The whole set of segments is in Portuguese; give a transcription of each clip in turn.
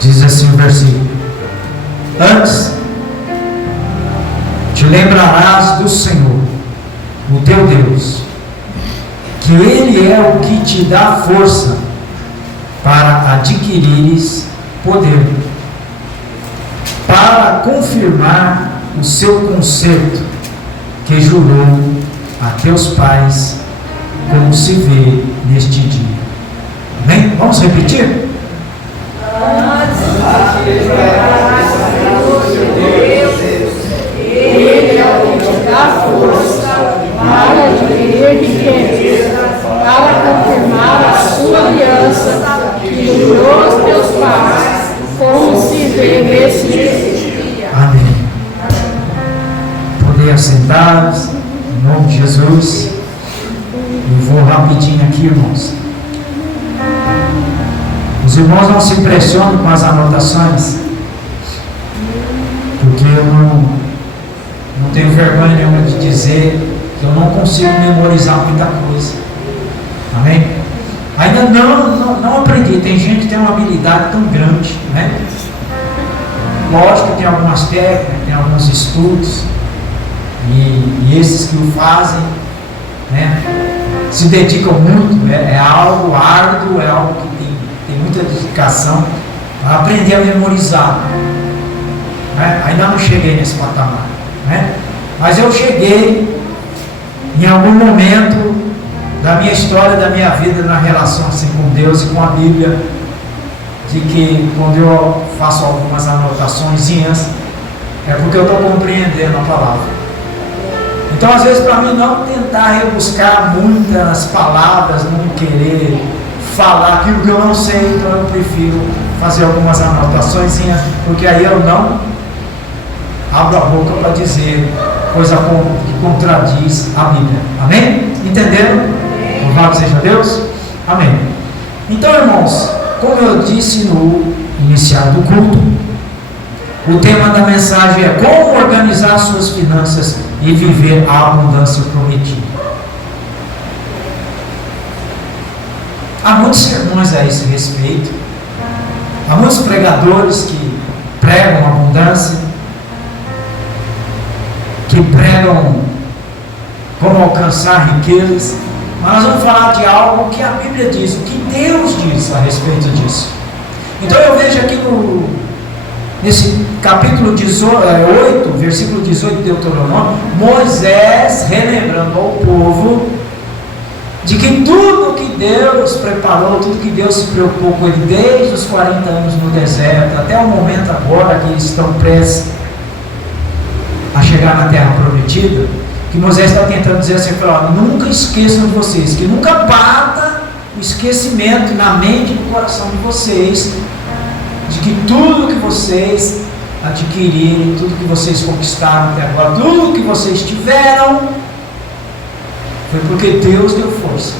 Diz assim o versículo: antes te lembrarás do Senhor, o teu Deus, que Ele é o que te dá força para adquirires poder, para confirmar o seu concerto que jurou a teus pais, como se vê neste dia. Amém? Vamos repetir? Ele é o que te dá força para adquirir riqueza, para confirmar a sua aliança que jurou aos teus pais, como se vê nesse dia. Amém. Podem assentar-se, em nome de Jesus. Eu vou rapidinho aqui, irmãos. Os irmãos não se impressionam com as anotações, porque eu não tenho vergonha nenhuma de dizer que eu não consigo memorizar muita coisa. Amém? Ainda não aprendi. Tem gente que tem uma habilidade tão grande, né? Lógico que tem algumas técnicas, tem alguns estudos, e esses que o fazem, né, se dedicam muito. É algo árduo, é algo que tem muita dedicação para aprender a memorizar, né? Ainda não cheguei nesse patamar, né? Mas eu cheguei em algum momento da minha história, da minha vida, na relação assim com Deus e com a Bíblia, de que quando eu faço algumas anotaçõezinhas, é porque eu estou compreendendo a palavra. Então, às vezes, para mim não tentar rebuscar muitas palavras, não querer falar aquilo que eu não sei, então eu prefiro fazer algumas anotaçõezinhas, porque aí eu não abro a boca para dizer coisa que contradiz a Bíblia. Amém? Entenderam? Louvado seja Deus? Amém. Então, irmãos, como eu disse no iniciar do culto, o tema da mensagem é como organizar suas finanças e viver a abundância prometida. Há muitos sermões a esse respeito, há muitos pregadores que pregam abundância, que pregam como alcançar riquezas, mas nós vamos falar de algo que a Bíblia diz, o que Deus diz a respeito disso. Então eu vejo aqui nesse capítulo 8, versículo 18 de Deuteronômio, Moisés relembrando ao povo de que tudo que Deus preparou, tudo que Deus se preocupou com ele desde os 40 anos no deserto até o momento agora que eles estão prestes a chegar na terra prometida, que Moisés está tentando dizer assim, nunca esqueçam de vocês, que nunca bata o esquecimento na mente e no coração de vocês, de que tudo que vocês adquirirem, tudo que vocês conquistaram até agora, tudo que vocês tiveram, foi porque Deus deu força.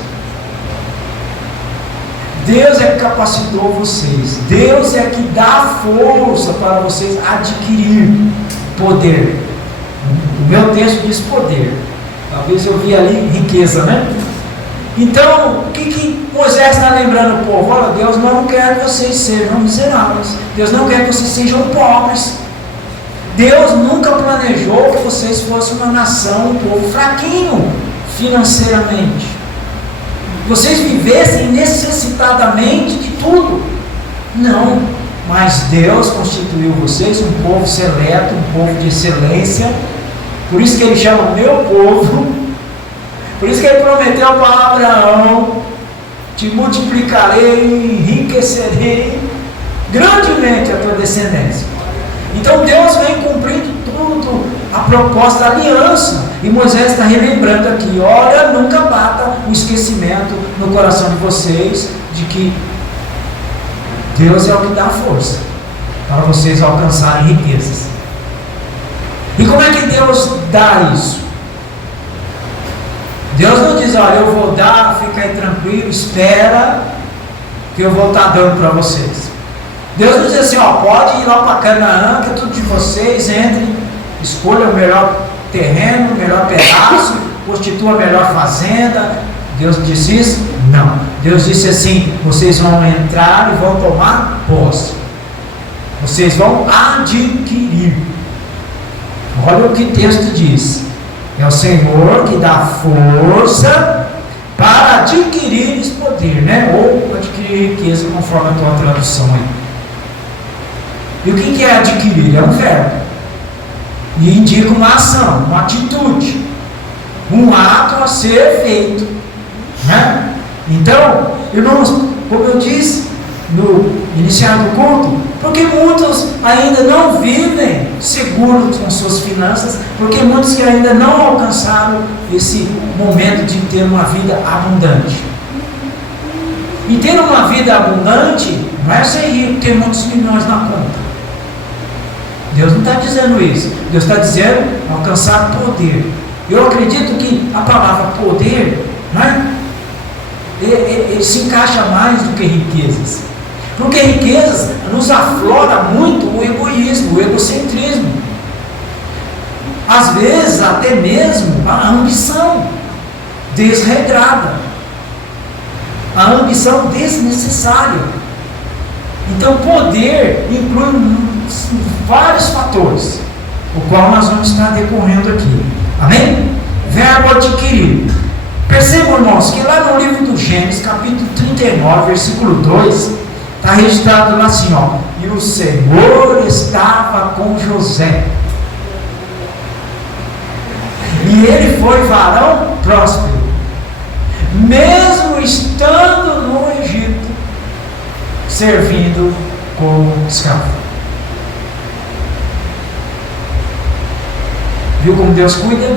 Deus é que capacitou vocês. Deus é que dá força para vocês adquirir poder. O meu texto diz poder. Talvez eu vi ali riqueza, né? Então, o que Moisés está lembrando o povo? Olha, Deus não quer que vocês sejam miseráveis. Deus não quer que vocês sejam pobres. Deus nunca planejou que vocês fossem uma nação, um povo fraquinho financeiramente. Vocês vivessem necessitadamente de tudo. Não. Mas Deus constituiu vocês um povo seleto, um povo de excelência. Por isso que Ele chama meu povo. Por isso que Ele prometeu para Abraão: te multiplicarei, enriquecerei grandemente a tua descendência. Então Deus vem cumprindo tudo, a proposta da aliança. E Moisés está relembrando aqui: olha, nunca bata o esquecimento no coração de vocês de que Deus é o que dá força para vocês alcançarem riquezas. E como é que Deus dá isso? Deus não diz: olha, eu vou dar, fica aí tranquilo, espera que eu vou estar dando para vocês. Deus não diz assim: ó, pode ir lá para Canaã, que é tudo de vocês, entrem, escolha o melhor terreno, o melhor pedaço, constitua a melhor fazenda. Deus disse isso? Não. Deus disse assim: vocês vão entrar e vão tomar posse. Vocês vão adquirir. Olha o que o texto diz. É o Senhor que dá força para adquirir esse poder, né? Ou adquirir riqueza, conforme a tua tradução aí. E o que é adquirir? É um verbo. E indica uma ação, uma atitude, um ato a ser feito, né? Então, irmãos, como eu disse no iniciar do culto, porque muitos ainda não vivem seguros com suas finanças, porque muitos que ainda não alcançaram esse momento de ter uma vida abundante. E ter uma vida abundante não é ser rico, ter muitos milhões na conta. Deus não está dizendo isso. Deus está dizendo alcançar poder. Eu acredito que a palavra poder, né, ele se encaixa mais do que riquezas. Porque riquezas nos aflora muito o egoísmo, o egocentrismo. Às vezes até mesmo a ambição desregrada. A ambição desnecessária. Então poder inclui vários fatores, o qual nós vamos estar decorrendo aqui. Amém? Verbo adquirir. Percebam, irmãos, que lá no livro do Gênesis, capítulo 39, versículo 2, está registrado lá assim, ó: e o Senhor estava com José, e ele foi varão próspero, mesmo estando no Egito, servindo como escravo. Viu como Deus cuida?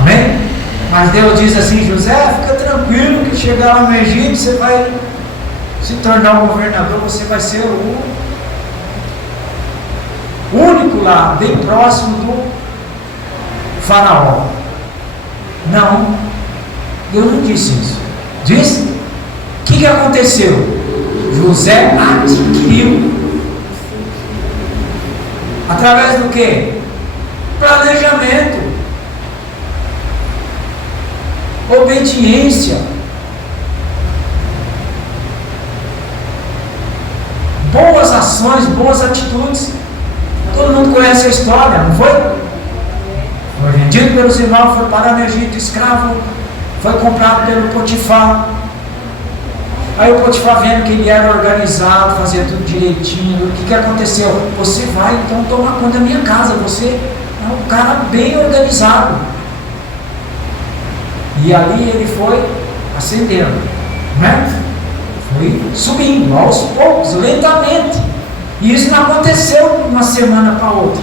Amém? Mas Deus diz assim: José, fica tranquilo que chegar lá no Egito, você vai se tornar um governador, você vai ser o único lá, bem próximo do faraó. Não, Deus não disse isso. Disse? O que aconteceu? José adquiriu. Através do quê? Planejamento, obediência, boas ações, boas atitudes. Todo mundo conhece a história, não foi? Foi vendido pelos irmãos, foi parar no Egito, escravo, foi comprado pelo Potifar. Aí o Potifar, vendo que ele era organizado, fazia tudo direitinho, o que aconteceu? Você vai então tomar conta da minha casa, você é um cara bem organizado. E ali ele foi ascendendo, né? Foi subindo aos poucos, lentamente. E isso não aconteceu de uma semana para outra.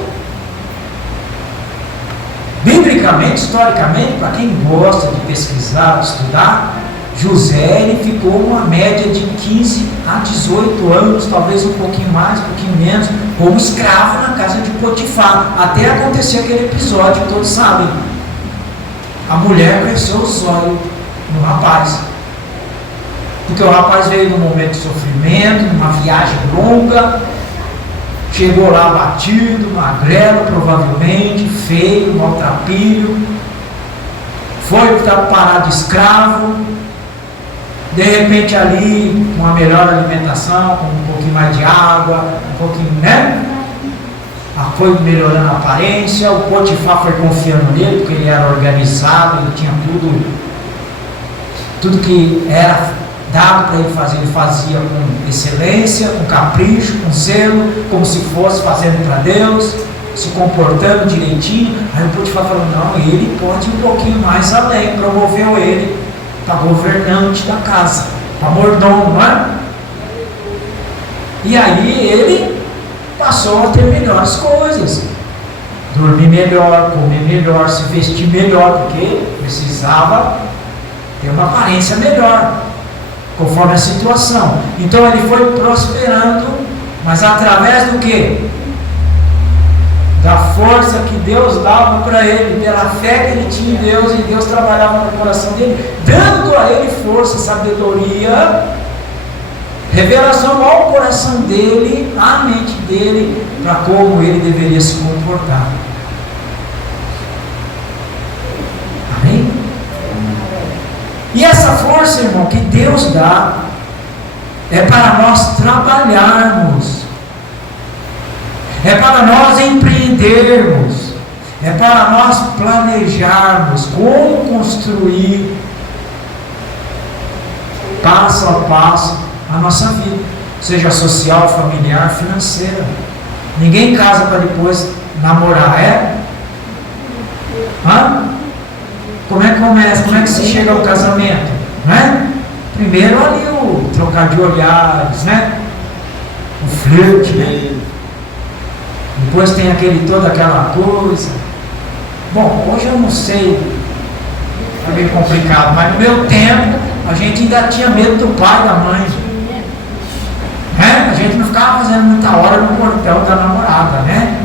Biblicamente, historicamente, para quem gosta de pesquisar, de estudar, José, ele ficou uma média de 15 a 18 anos, talvez um pouquinho mais, um pouquinho menos, como escravo na casa de Potifar, até acontecer aquele episódio que todos sabem. A mulher cresceu os olhos no rapaz, porque o rapaz veio num momento de sofrimento, numa viagem longa, chegou lá batido, magrelo provavelmente, feio, maltrapilho, foi parar de escravo. De repente ali, com uma melhor alimentação, com um pouquinho mais de água, um pouquinho, né? Foi melhorando a aparência, o Potifar foi confiando nele, porque ele era organizado, ele tinha tudo que era dado para ele fazer, ele fazia com excelência, com capricho, com zelo, como se fosse fazendo para Deus, se comportando direitinho. Aí o Potifar falou: não, ele pode ir um pouquinho mais além, promoveu ele para governante da casa, para mordomo, não é? E aí ele passou a ter melhores coisas, dormir melhor, comer melhor, se vestir melhor, porque precisava ter uma aparência melhor, conforme a situação. Então ele foi prosperando, mas através do quê? Da força que Deus dava para ele, pela fé que ele tinha em Deus, e Deus trabalhava no coração dele, dando a ele força, sabedoria, revelação ao coração dele, à mente dele, para como ele deveria se comportar. Amém? E essa força, irmão, que Deus dá, é para nós trabalharmos é para nós empreendermos, é para nós planejarmos como construir passo a passo a nossa vida, seja social, familiar, financeira. Ninguém casa para depois namorar, é? Hã? Como é que começa? Como é que se chega ao casamento? Né? Primeiro ali o trocar de olhares, né? O flerte, né? Depois tem toda aquela coisa. Bom, hoje eu não sei, é meio complicado, mas no meu tempo a gente ainda tinha medo do pai e da mãe. Né? A gente não ficava fazendo muita hora no portão da namorada, né?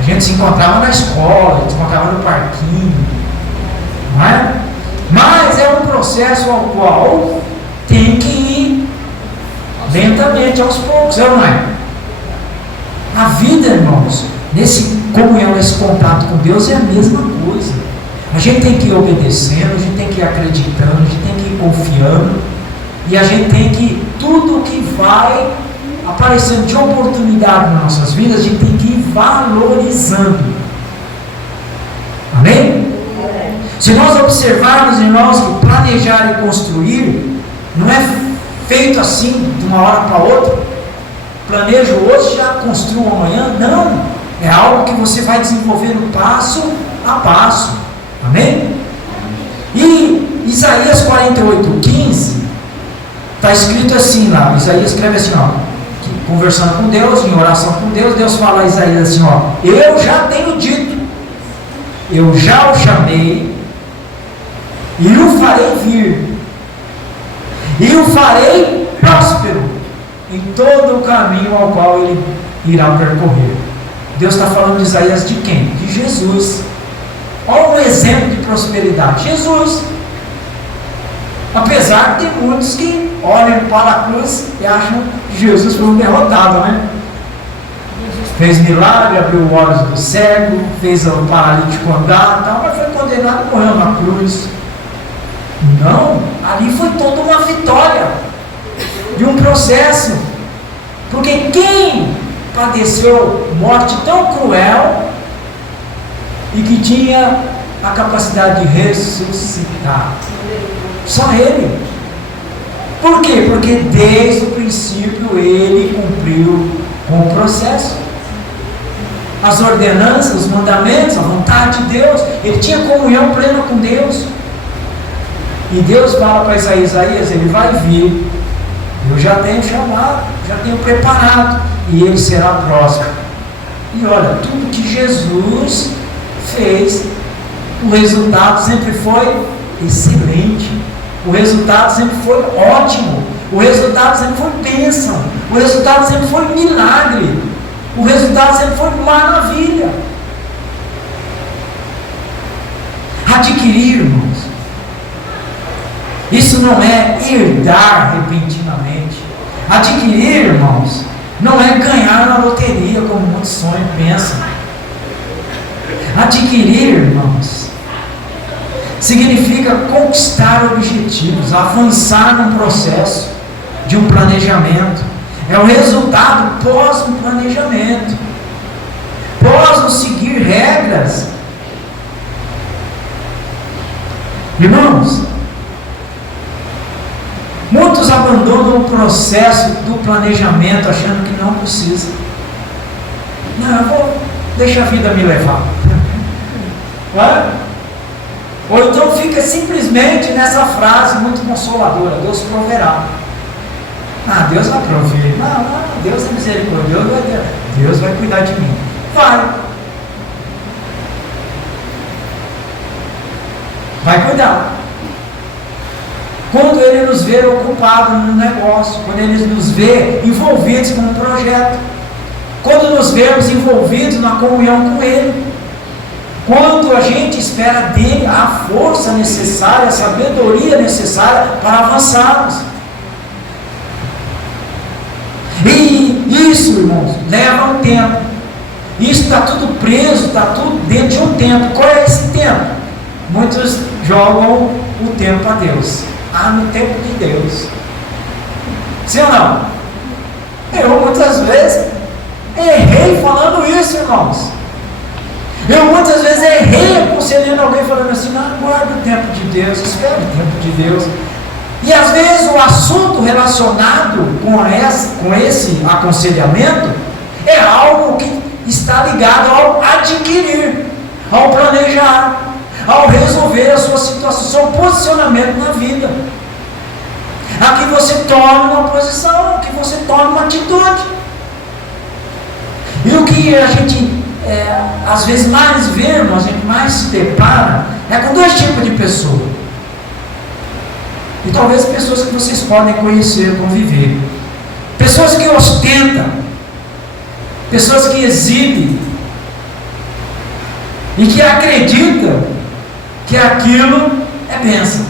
A gente se encontrava na escola, se encontrava no parquinho, não é? Mas é um processo ao qual tem que ir lentamente, aos poucos, não é? A vida, irmãos, nesse comunhão, nesse contato com Deus é a mesma coisa. A gente tem que ir obedecendo, a gente tem que ir acreditando, a gente tem que ir confiando, e a gente tem que, tudo que vai aparecendo de oportunidade nas nossas vidas, a gente tem que ir valorizando. Amém? Se nós observarmos, irmãos, que planejar e construir não é feito assim de uma hora para outra, planejo hoje, já construo amanhã, não, é algo que você vai desenvolvendo passo a passo. Amém? E Isaías 48:15 está escrito assim lá, Isaías escreve assim, ó, conversando com Deus, em oração com Deus, Deus fala a Isaías assim, ó, eu já tenho dito, eu já o chamei, e o farei vir, e o farei próspero em todo o caminho ao qual ele irá percorrer. Deus está falando de Isaías de quem? De Jesus. Olha um exemplo de prosperidade, Jesus. Apesar de ter muitos que olham para a cruz e acham que Jesus foi um derrotado, né? Fez milagre, abriu os olhos do cego, fez o paralítico andar, tal, mas foi condenado e morreu na cruz. Não, ali foi toda uma vitória de um processo, porque quem padeceu morte tão cruel e que tinha a capacidade de ressuscitar? Só ele. Por quê? Porque desde o princípio ele cumpriu com o processo, as ordenanças, os mandamentos, a vontade de Deus. Ele tinha comunhão plena com Deus. E Deus fala para Isaías, ele vai vir, eu já tenho chamado, já tenho preparado, e ele será próximo. E olha, tudo que Jesus fez, o resultado sempre foi excelente, o resultado sempre foi ótimo, o resultado sempre foi bênção, o resultado sempre foi milagre, o resultado sempre foi maravilha. Adquirir, irmãos, isso não é herdar repentinamente. Adquirir, irmãos, não é ganhar na loteria, como muitos sonham e pensam. Adquirir, irmãos, significa conquistar objetivos, avançar num processo de um planejamento. É o resultado pós um planejamento, pós um seguir regras. Irmãos, muitos abandonam o processo do planejamento achando que não precisa. Não, eu vou deixar a vida me levar. Ou então fica simplesmente nessa frase muito consoladora: Deus proverá. Deus vai prover. Não, Deus é misericordioso, Deus vai cuidar de mim. Vai cuidar. Quando Ele nos vê ocupados no negócio, quando Ele nos vê envolvidos com um projeto, quando nos vemos envolvidos na comunhão com Ele, quando a gente espera dele a força necessária, a sabedoria necessária para avançarmos. E isso, irmãos, leva um tempo. Isso está tudo preso, está tudo dentro de um tempo. Qual é esse tempo? Muitos jogam o tempo a Deus. No tempo de Deus. Sim ou não? Eu muitas vezes errei falando isso, irmãos. Eu muitas vezes errei aconselhando alguém, falando assim: não, aguarda o tempo de Deus, espera o tempo de Deus. E às vezes o assunto relacionado com esse aconselhamento é algo que está ligado ao adquirir, ao planejar, ao resolver a sua situação, seu posicionamento na vida. Aqui você toma uma posição, aqui você toma uma atitude. E o que a gente às vezes mais vê, a gente mais se depara, é com dois tipos de pessoas. E talvez pessoas que vocês podem conhecer, conviver. Pessoas que ostentam, pessoas que exibem e que acreditam que aquilo é bênção.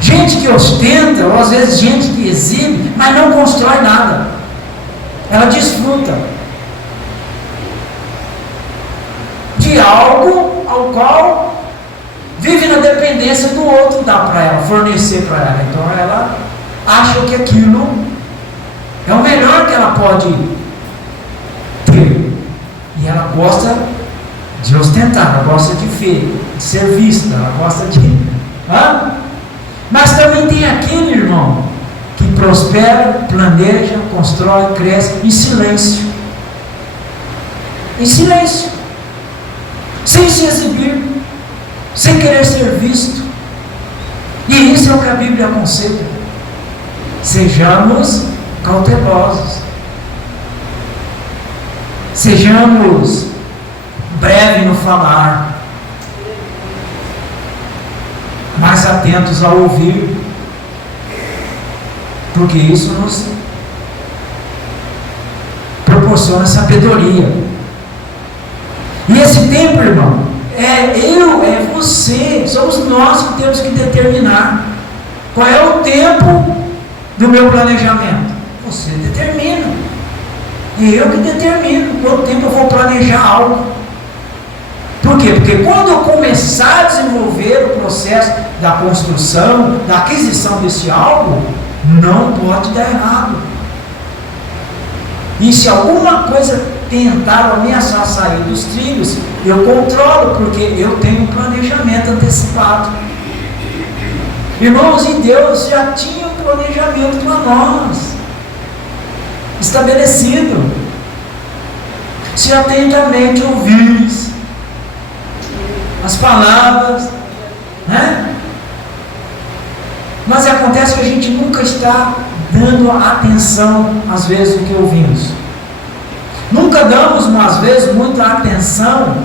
Gente que ostenta, ou às vezes gente que exibe, mas não constrói nada. Ela desfruta de algo ao qual vive na dependência do outro dar para ela, fornecer para ela. Então ela acha que aquilo é o melhor que ela pode ter. E ela gosta de ostentar, ela gosta de ser vista, ela gosta de... Mas também tem aquele irmão que prospera, planeja, constrói, cresce em silêncio. Em silêncio. Sem se exibir, sem querer ser visto. E isso é o que a Bíblia aconselha. Sejamos cautelosos. Sejamos breves no falar, mais atentos ao ouvir, porque isso nos proporciona sabedoria. E esse tempo, irmão, é você, somos nós que temos que determinar qual é o tempo do meu planejamento. Você determina. E eu que determino quanto tempo eu vou planejar algo. Por quê? Porque quando eu começar a desenvolver o processo da construção, da aquisição desse algo, não pode dar errado. E se alguma coisa tentar ameaçar sair dos trilhos, eu controlo, porque eu tenho um planejamento antecipado. Irmãos, e Deus já tinha um planejamento para nós, estabelecido. Se atentamente ouvires as palavras, né? Mas acontece que a gente nunca está dando atenção, às vezes, ao que ouvimos. Nunca damos, às vezes, muita atenção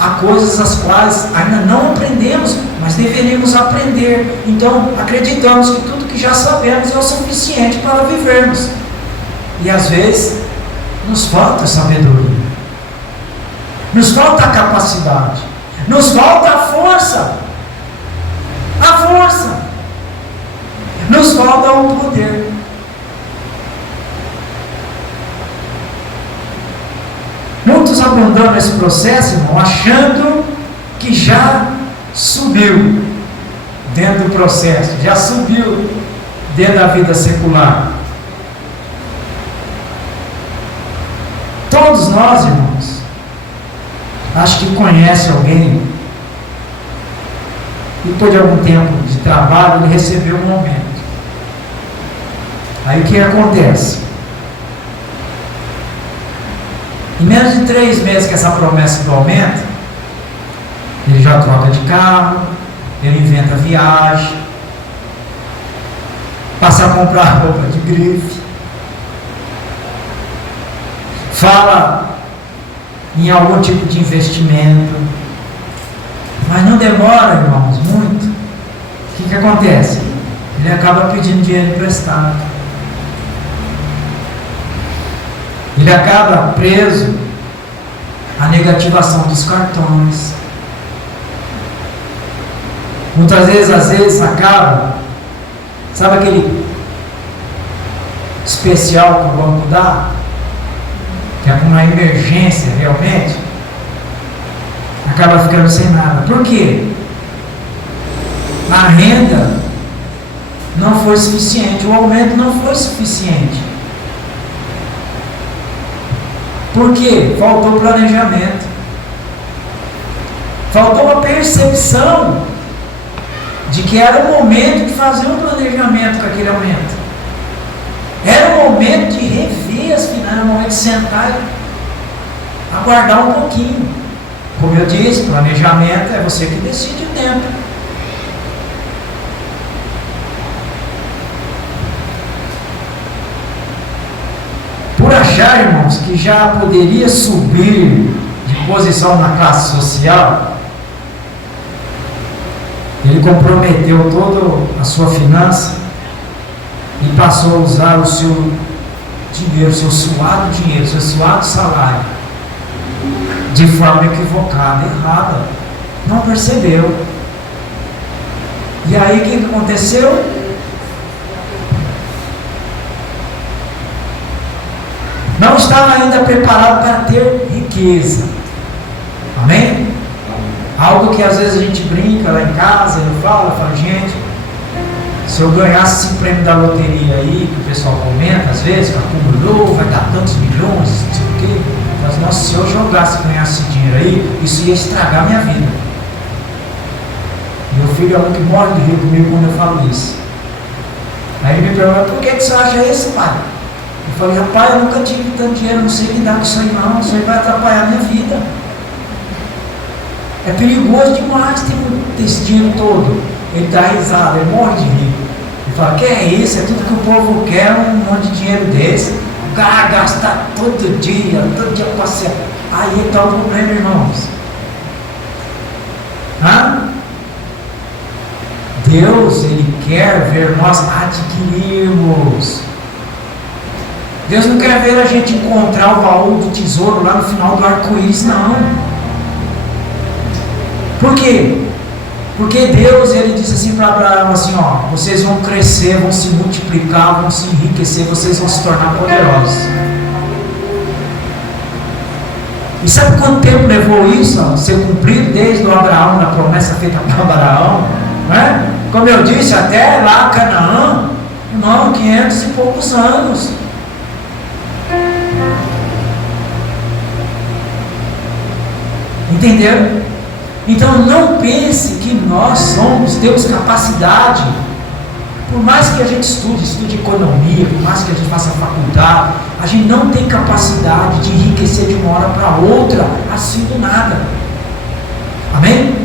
a coisas as quais ainda não aprendemos, mas deveríamos aprender. Então, acreditamos que tudo que já sabemos é o suficiente para vivermos. E às vezes, nos falta sabedoria, nos falta a capacidade, nos falta a força, nos falta o poder. Muitos abandonam esse processo, irmão, achando que já subiu dentro do processo, já subiu dentro da vida secular. Todos nós, irmãos, acho que conhece alguém e depois de algum tempo de trabalho ele recebeu um aumento. Aí o que acontece? Em menos de 3 meses que essa promessa do aumento, ele já troca de carro, ele inventa viagem, passa a comprar roupa de grife, fala em algum tipo de investimento, mas não demora, irmãos, muito. O que acontece? Ele acaba pedindo dinheiro emprestado. Ele acaba preso à negativação dos cartões. Muitas vezes, às vezes, acaba, sabe aquele especial que o banco dá, que é uma emergência realmente, acaba ficando sem nada. Por quê? A renda não foi suficiente, o aumento não foi suficiente. Por quê? Faltou planejamento. Faltou uma percepção de que era o momento de fazer um planejamento com aquele aumento. Era o momento de rever as finanças, era o momento de sentar e aguardar um pouquinho. Como eu disse, planejamento é você que decide o tempo. Por achar, irmãos, que já poderia subir de posição na classe social, ele comprometeu toda a sua finança e passou a usar o seu dinheiro, seu suado dinheiro, seu suado salário, de forma equivocada, errada. Não percebeu. E aí o que aconteceu? Não estava ainda preparado para ter riqueza. Amém? Algo que às vezes a gente brinca lá em casa, eu falo, gente, se eu ganhasse esse prêmio da loteria aí, que o pessoal comenta às vezes, que acumulou, vai dar tantos milhões, não sei o quê. Mas, nossa, se eu jogasse, ganhasse esse dinheiro aí, isso ia estragar a minha vida. Meu filho é um que morre de rir comigo quando eu falo isso. Aí ele me pergunta, por que você acha isso, pai? Eu falei, rapaz, eu nunca tive tanto dinheiro, não sei lidar com isso aí não, isso aí vai atrapalhar a minha vida. É perigoso demais ter esse dinheiro todo. Ele dá risada, ele morre de rir. Ele fala, que é isso? É tudo que o povo quer, um monte de dinheiro desse. O cara gasta todo dia passear. Aí está o problema, irmãos. Deus, Ele quer ver nós adquirirmos. Deus não quer ver a gente encontrar o baú do tesouro lá no final do arco-íris, não. Por quê? Porque Deus, Ele disse assim para Abraão, assim, ó, vocês vão crescer, vão se multiplicar, vão se enriquecer, vocês vão se tornar poderosos. E sabe quanto tempo levou isso a ser cumprido desde o Abraão, na promessa feita para Abraão? Né? Como eu disse, até lá Canaã, irmão, 500 e poucos anos. Entenderam? Então não pense que nós temos capacidade, por mais que a gente estude economia, por mais que a gente faça faculdade, a gente não tem capacidade de enriquecer de uma hora para outra, assim do nada. Amém?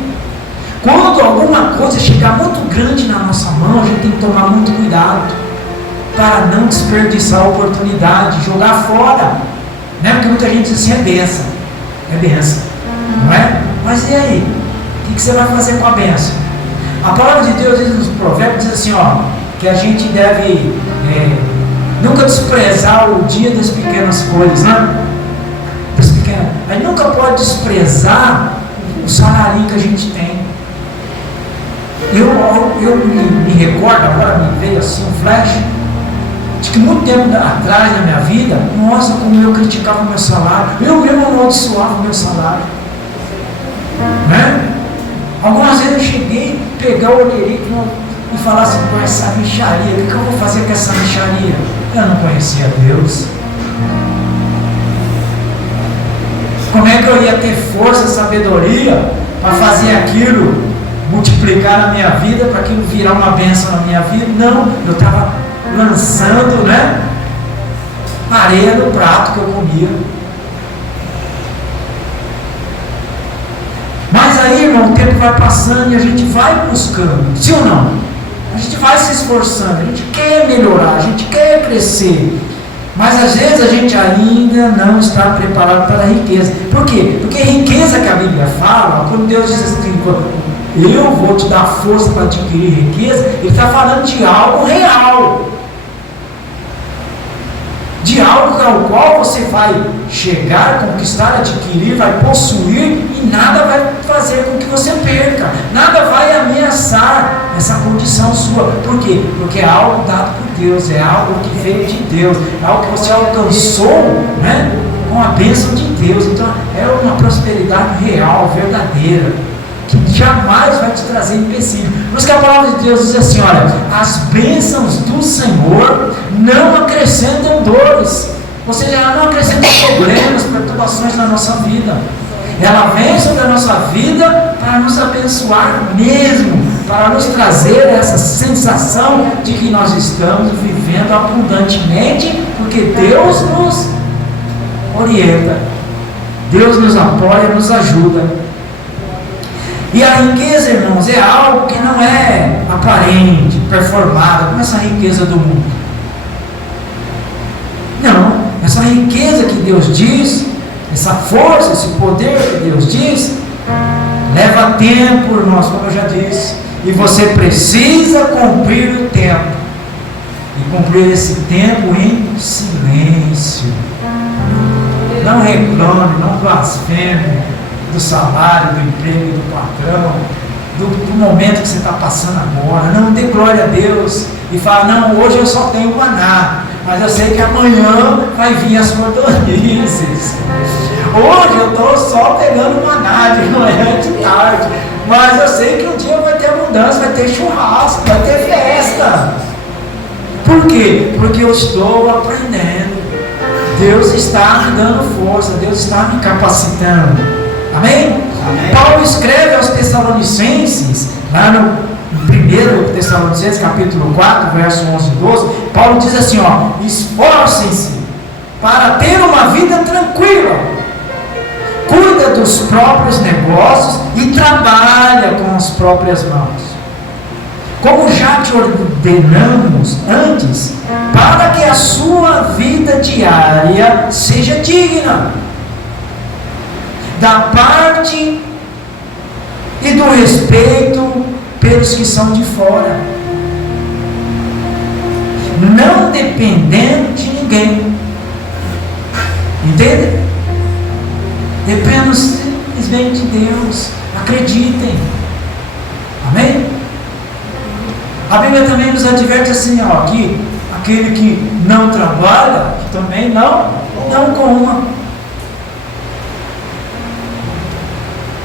Quando alguma coisa chegar muito grande na nossa mão, a gente tem que tomar muito cuidado, para não desperdiçar a oportunidade, jogar fora, né? Porque muita gente diz assim, é benção, não é? Mas e aí? O que você vai fazer com a bênção? A palavra de Deus diz nos provérbios, diz assim, ó, que a gente deve nunca desprezar o dia das pequenas coisas, né? A gente nunca pode desprezar o salário que a gente tem. Eu me recordo, agora me veio assim um flash, de que muito tempo atrás na minha vida, nossa, como eu criticava o meu salário, eu mesmo amaldiçoava o meu salário. Né? Algumas vezes eu cheguei a pegar o olheiro e falar assim, com essa mixaria, o que eu vou fazer com essa mixaria? Eu não conhecia Deus. Como é que eu ia ter força, sabedoria para fazer aquilo, multiplicar na minha vida, para aquilo virar uma bênção na minha vida? Não, eu estava lançando, né, areia no prato que eu comia. Mas aí, irmão, o tempo vai passando e a gente vai buscando, sim ou não? A gente vai se esforçando, a gente quer melhorar, a gente quer crescer, mas às vezes a gente ainda não está preparado para a riqueza. Por quê? Porque riqueza que a Bíblia fala, quando Deus diz assim, eu vou te dar força para adquirir riqueza, Ele está falando de algo real, de algo ao qual você vai chegar, conquistar, adquirir, vai possuir, e nada vai fazer com que você perca, nada vai ameaçar essa condição sua. Por quê? Porque é algo dado por Deus, é algo que veio de Deus, é algo que você alcançou, né, com a bênção de Deus. Então é uma prosperidade real, verdadeira, que jamais vai te trazer empecilho. Por isso que a palavra de Deus diz assim, olha, as bênçãos do Senhor não acrescentam dores. Ou seja, ela não acrescenta problemas, perturbações na nossa vida. Ela vem sobre a nossa vida para nos abençoar mesmo, para nos trazer essa sensação de que nós estamos vivendo abundantemente, porque Deus nos orienta, Deus nos apoia, nos ajuda. E a riqueza, irmãos, é algo que não é aparente, performada, como essa riqueza do mundo. Não, essa riqueza que Deus diz, essa força, esse poder que Deus diz, leva tempo, irmãos, como eu já disse, e você precisa cumprir o tempo, e cumprir esse tempo em silêncio. Não reclame, não blasfeme do salário, do emprego, do patrão, do momento que você está passando agora. Não, dê glória a Deus e fala, não, hoje eu só tenho maná, mas eu sei que amanhã vai vir as codornizes. Hoje eu estou só pegando maná de manhã, de tarde, mas eu sei que um dia vai ter abundância, vai ter churrasco, vai ter festa. Por quê? Porque eu estou aprendendo. Deus está me dando força, Deus está me capacitando. Amém? Amém. Paulo escreve aos Tessalonicenses, lá no 1 Tessalonicenses capítulo 4, verso 11 e 12, Paulo diz assim, ó, esforcem-se para ter uma vida tranquila, cuida dos próprios negócios e trabalha com as próprias mãos, como já te ordenamos antes, para que a sua vida diária seja digna da parte e do respeito pelos que são de fora, não dependendo de ninguém. Entende? Dependam simplesmente de Deus. Acreditem. Amém? A Bíblia também nos adverte assim, ó, que aquele que não trabalha, que também não coma.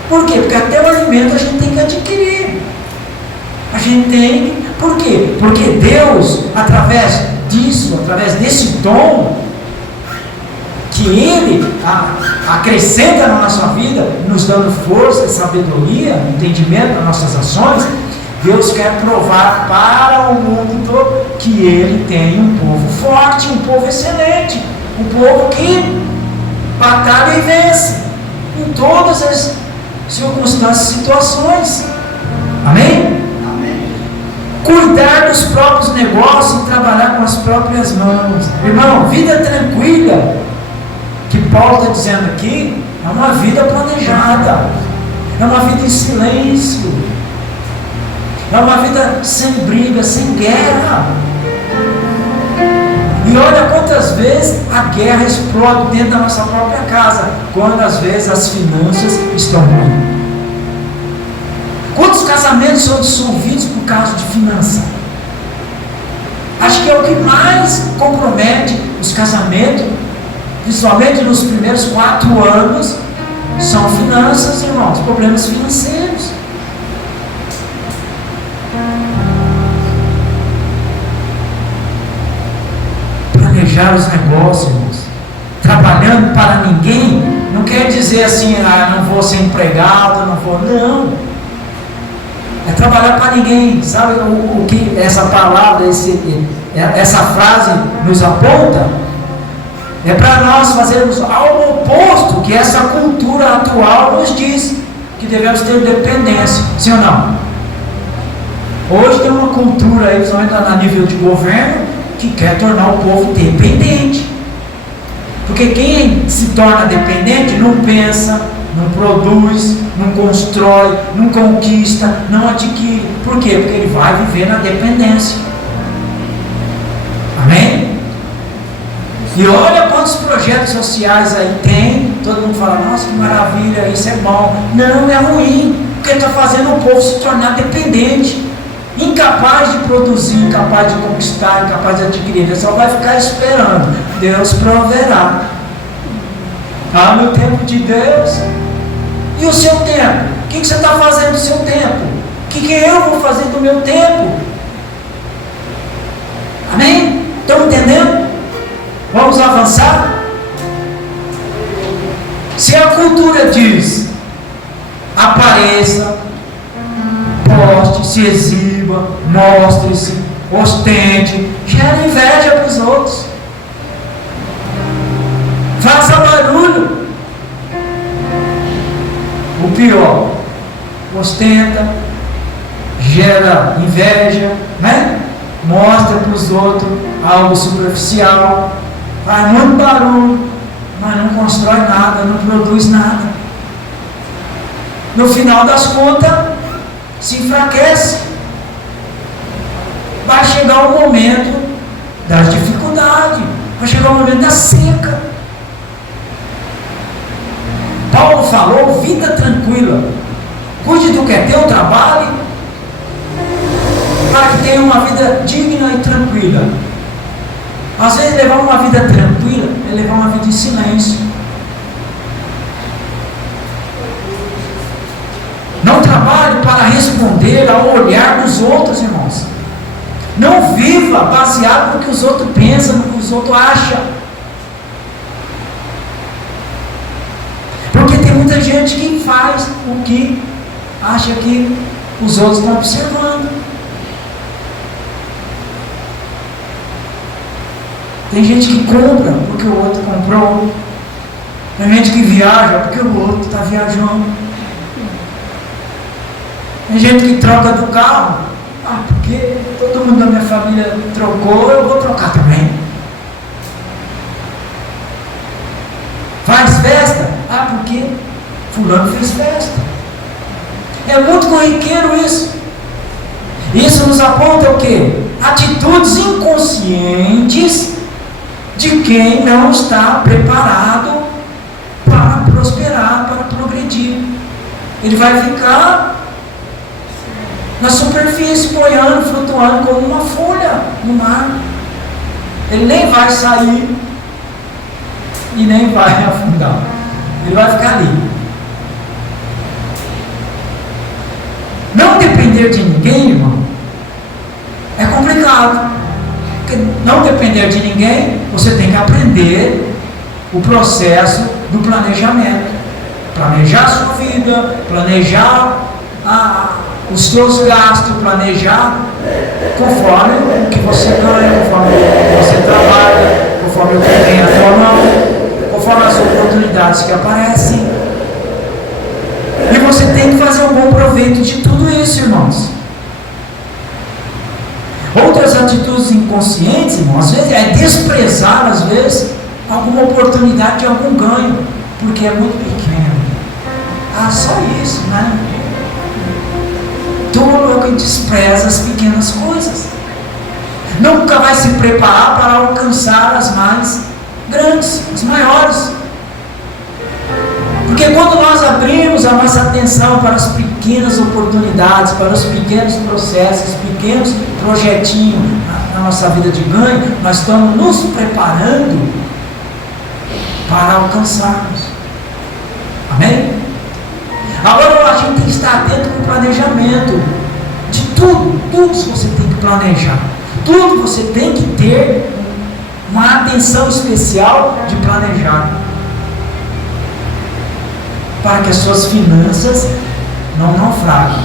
Por quê? Porque até o alimento a gente tem que adquirir. A gente tem. Por quê? Porque Deus, através disso, através desse dom que Ele acrescenta na nossa vida, nos dando força, sabedoria, entendimento nas nossas ações, Deus quer provar para o mundo todo que Ele tem um povo forte, um povo excelente, um povo que batalha e vence em todas as circunstâncias e situações. Amém? Amém? Cuidar dos próprios negócios e trabalhar com as próprias mãos. Irmão, vida tranquila, que Paulo está dizendo aqui, é uma vida planejada, é uma vida em silêncio, é uma vida sem briga, sem guerra. E olha quantas vezes a guerra explode dentro da nossa própria casa, quando às vezes as finanças estão ruins. Quantos casamentos são dissolvidos por causa de finança? Acho que é o que mais compromete os casamentos, principalmente nos primeiros 4 anos, são finanças, irmãos, problemas financeiros. Planejar os negócios, irmãos, trabalhando para ninguém, não quer dizer assim, não vou ser empregado, não. É trabalhar para ninguém. Sabe o que essa palavra, essa frase nos aponta? É para nós fazermos algo oposto que essa cultura atual nos diz, que devemos ter dependência, sim ou não? Hoje tem uma cultura aí, principalmente a nível de governo, que quer tornar o povo dependente. Porque quem se torna dependente não pensa, não produz, não constrói, não conquista, não adquire. Por quê? Porque ele vai viver na dependência. Amém? E olha quantos projetos sociais aí tem. Todo mundo fala, nossa, que maravilha, isso é bom. Não, é ruim, porque está fazendo o povo se tornar dependente, incapaz de produzir, incapaz de conquistar, incapaz de adquirir. Ele só vai ficar esperando. Deus proverá. No tempo de Deus. E o seu tempo? O que você está fazendo do seu tempo? O que eu vou fazer do meu tempo? Amém? Estão entendendo? Vamos avançar? cultura diz: apareça, poste, se exiba, mostre-se, ostente, gera inveja para os outros, faça barulho. O pior, ostenta, gera inveja, né? Mostra para os outros algo superficial, faz muito barulho, mas não constrói nada, não produz nada. No final das contas, se enfraquece. Vai chegar o momento das dificuldades, vai chegar o momento da seca. Paulo falou: vida tranquila, cuide do que é teu, trabalhe, para que tenha uma vida digna e tranquila. Às vezes levar uma vida tranquila é levar uma vida em silêncio. Não trabalhe para responder ao olhar dos outros, irmãos. Não viva baseado no que os outros pensam, no que os outros acham. Porque tem muita gente que faz o que acha que os outros estão observando. Tem gente que compra porque o outro comprou. Tem gente que viaja porque o outro está viajando. Tem gente que troca do carro. Porque todo mundo da minha família trocou, eu vou trocar também. Faz festa? Porque fulano fez festa. É muito corriqueiro isso. Isso nos aponta o quê? Atitudes inconscientes de quem não está preparado para prosperar, para progredir. Ele vai ficar na superfície, boiando, flutuando como uma folha no mar. Ele nem vai sair e nem vai afundar. Ele vai ficar ali. Não depender de ninguém, irmão, é complicado. Porque não depender de ninguém, você tem que aprender o processo do planejamento. Planejar a sua vida, planejar os seus gastos, planejar conforme o que você ganha, conforme o que você trabalha, conforme o que tem na sua mão, conforme as oportunidades que aparecem. E você tem que fazer um bom proveito de tudo isso, irmãos. Outras atitudes inconscientes, irmãos, às vezes é desprezar, às vezes, alguma oportunidade de algum ganho, porque é muito pequeno. Só isso, né? Todo que despreza as pequenas coisas nunca vai se preparar para alcançar as mais grandes, as maiores. Porque quando nós abrimos a nossa atenção para as pequenas oportunidades, para os pequenos processos, pequenos projetinhos na nossa vida de ganho, nós estamos nos preparando para alcançarmos. Amém? Agora a gente tem que estar atento com o planejamento de tudo você tem que planejar, tudo você tem que ter uma atenção especial de planejar, para que as suas finanças não naufraguem.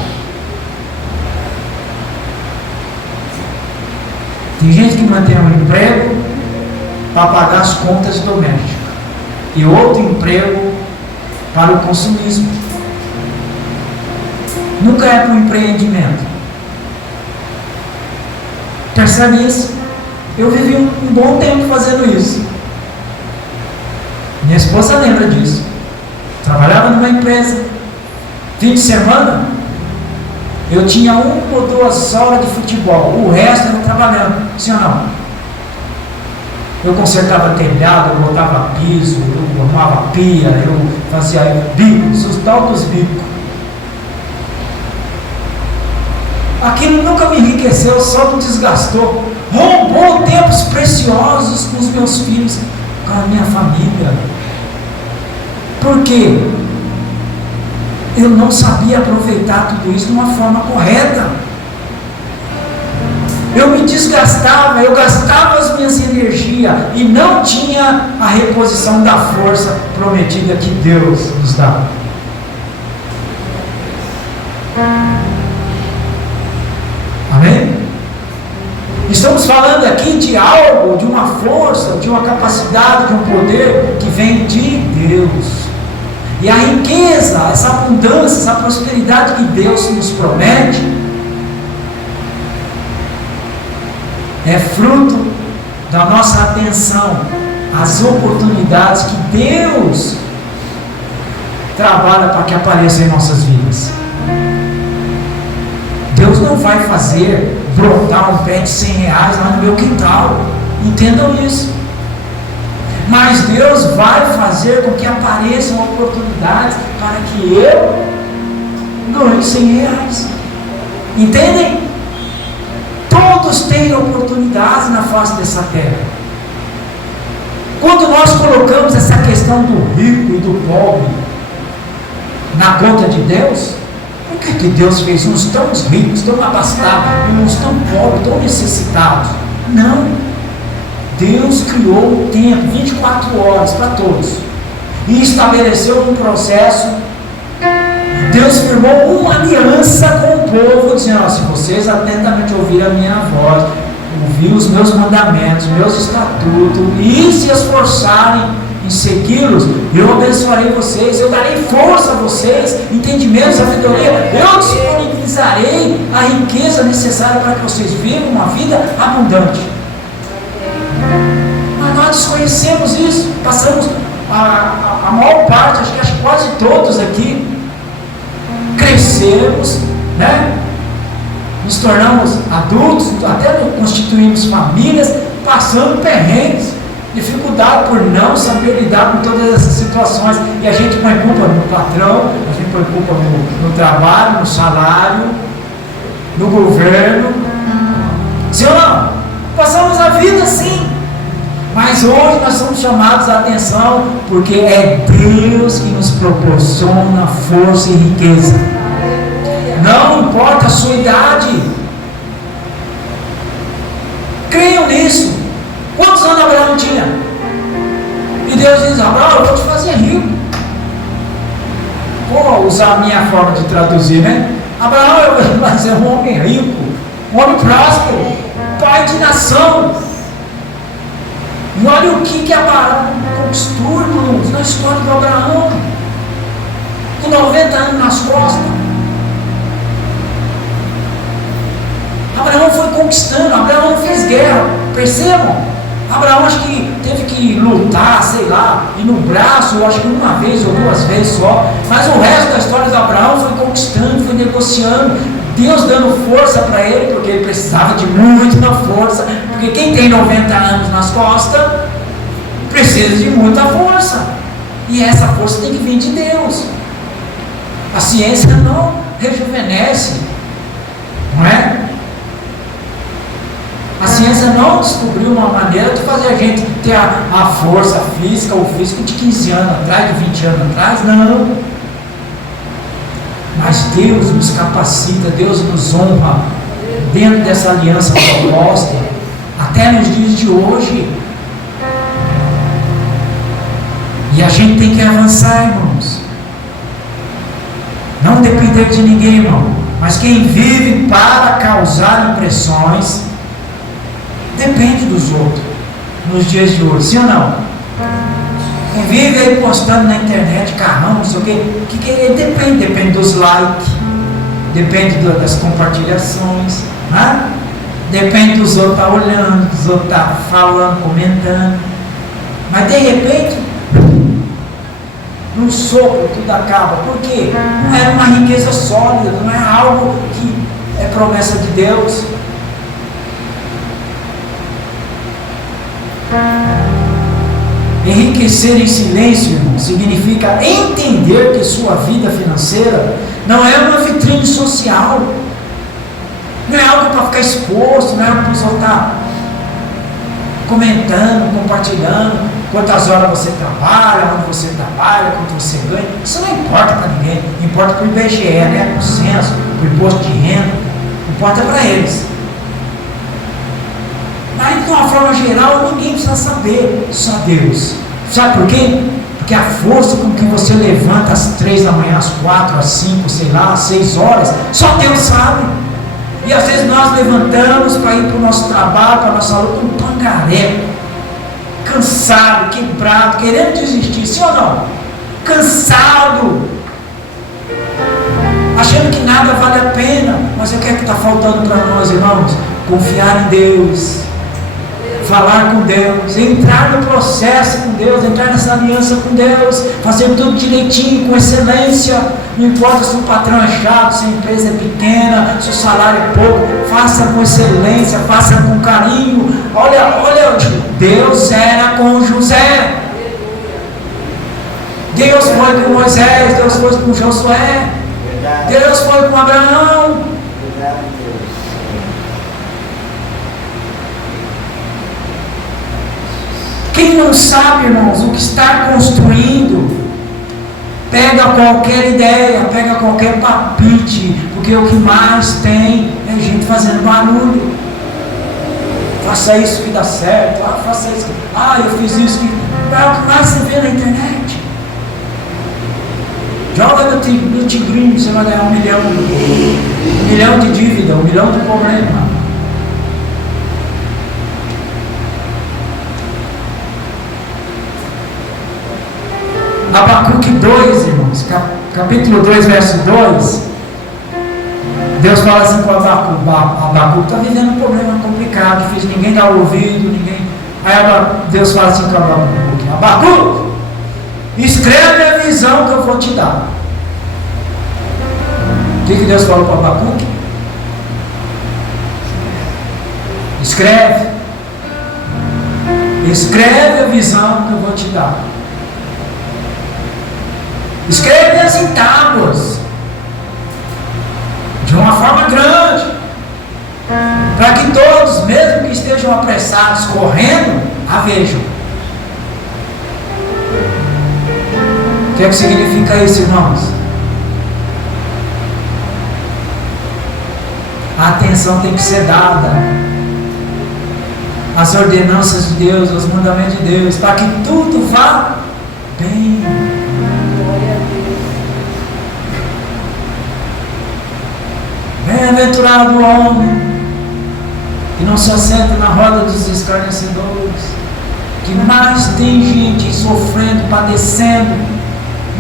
Tem gente que mantém um emprego para pagar as contas domésticas e outro emprego para o consumismo. Nunca é para o empreendimento. Percebe isso? Eu vivi um bom tempo fazendo isso. Minha esposa lembra disso. Trabalhava numa empresa. Fim de semana, eu tinha 1 ou 2 horas de futebol. O resto era trabalhando. Sim ou não? Eu consertava telhado, eu botava piso, eu arrumava pia, eu fazia bicos, os tal dos bicos. Aquilo nunca me enriqueceu, só me desgastou. Roubou tempos preciosos com os meus filhos, com a minha família. Por quê? Eu não sabia aproveitar tudo isso de uma forma correta. eu me desgastava, eu gastava as minhas energias e não tinha a reposição da força prometida que Deus nos dá. Amém? Estamos falando aqui de algo, de uma força, de uma capacidade, de um poder que vem de Deus. E a riqueza, essa abundância, essa prosperidade que Deus nos promete é fruto da nossa atenção às oportunidades que Deus trabalha para que apareçam em nossas vidas. Deus não vai fazer brotar um pé de R$100 lá no meu quintal, entendam isso. Mas Deus vai fazer com que apareçam oportunidades para que eu ganhe R$100. Entendem? Todos têm oportunidades na face dessa terra. Quando nós colocamos essa questão do rico e do pobre na conta de Deus, por que Deus fez uns tão ricos, tão abastados, e uns tão pobres, tão necessitados? Não. Deus criou o tempo, 24 horas para todos, e estabeleceu um processo. Deus firmou uma aliança com o povo, dizendo: se vocês atentamente ouvirem a minha voz, ouvir os meus mandamentos, meus estatutos, e se esforçarem em segui-los, eu abençoarei vocês, eu darei força a vocês, entendimento, sabedoria, eu disponibilizarei a riqueza necessária para que vocês vivam uma vida abundante. Mas nós desconhecemos isso, passamos a maior parte, acho que quase todos aqui, crescemos, né? Nos tornamos adultos, até constituímos famílias, passando perrengues, dificuldade por não saber lidar com todas essas situações, e a gente põe culpa no patrão, a gente põe culpa no trabalho, no salário, no governo. Sim ou não? Passamos a vida assim, mas hoje nós somos chamados a atenção, porque é Deus que nos proporciona força e riqueza. Não importa a sua idade, creiam nisso. Quantos anos Abraão tinha? E Deus diz: Abraão, eu vou te fazer rico. Vou usar a minha forma de traduzir, né? Abraão, eu vou fazer um homem rico, um homem próspero, pai de nação. E olha o que Abraão conquistou, irmãos, na história do Abraão, com 90 anos nas costas. Abraão foi conquistando, Abraão não fez guerra, percebam? Abraão acho que teve que lutar, sei lá, e no braço, eu acho que uma vez ou duas vezes só, mas o resto da história de Abraão foi conquistando, foi negociando, Deus dando força para ele, porque ele precisava de muita força, porque quem tem 90 anos nas costas, precisa de muita força, e essa força tem que vir de Deus. A ciência não rejuvenesce, não é? A ciência não descobriu uma maneira de fazer a gente ter a força física, o físico de 15 anos atrás, de 20 anos atrás, não. Mas Deus nos capacita, Deus nos honra dentro dessa aliança proposta, até nos dias de hoje. E a gente tem que avançar, irmãos. Não depender de ninguém, irmão. Mas quem vive para causar impressões, depende dos outros, nos dias de hoje, sim ou não? Quem vive aí postando na internet, carrão, não sei o que ele depende dos likes, depende das compartilhações, né? Depende dos outros estar olhando, dos outros estar falando, comentando, mas de repente, num sopro tudo acaba, porque não é uma riqueza sólida, não é algo que é promessa de Deus. Enriquecer em silêncio, irmão, significa entender que sua vida financeira não é uma vitrine social, não é algo para ficar exposto, não é algo para você estar comentando, compartilhando quantas horas você trabalha, onde você trabalha, quanto você ganha. Isso não importa para ninguém, importa para o IBGE, né? Para o censo, para o imposto de renda, importa para eles. Mas de uma forma geral, ninguém precisa saber, só Deus. Sabe por quê? Porque a força com que você levanta às 3 da manhã, às 4, às 5, sei lá, às 6 horas, só Deus sabe. E às vezes nós levantamos para ir para o nosso trabalho, para a nossa luta, um pangaré, cansado, quebrado, querendo desistir, sim ou não? Cansado, achando que nada vale a pena. Mas o que é que está faltando para nós, irmãos? Confiar em Deus, falar com Deus, entrar no processo com Deus, entrar nessa aliança com Deus, fazer tudo direitinho, com excelência. Não importa se o patrão é chato, se a empresa é pequena, se o salário é pouco, faça com excelência, faça com carinho. Olha, Deus era com José, Deus foi com Moisés, Deus foi com Josué, Deus foi com Abraão. Quem não sabe, irmãos, o que está construindo, pega qualquer ideia, pega qualquer palpite, porque o que mais tem é gente fazendo barulho. Faça isso que dá certo, faça isso, eu fiz isso que... É o que mais você vê na internet. Joga no tigrinho, você vai ganhar 1 milhão. 1 milhão de dívida, 1 milhão de problema. Abacuque 2, irmãos, capítulo 2, verso 2, Deus fala assim com Abacuque está vivendo um problema complicado, difícil, ninguém dá ouvido, ninguém... Aí Deus fala assim com Abacuque, escreve a visão que eu vou te dar. O que Deus falou para Abacuque? Escreve a visão que eu vou te dar. Escreve-as em tábuas, de uma forma grande, para que todos, mesmo que estejam apressados, correndo, a vejam. O que é que significa isso, irmãos? A atenção tem que ser dada às ordenanças de Deus, aos mandamentos de Deus, para que tudo vá bem. Bem-aventurado o homem que não se assenta na roda dos escarnecedores, que mais tem gente sofrendo, padecendo,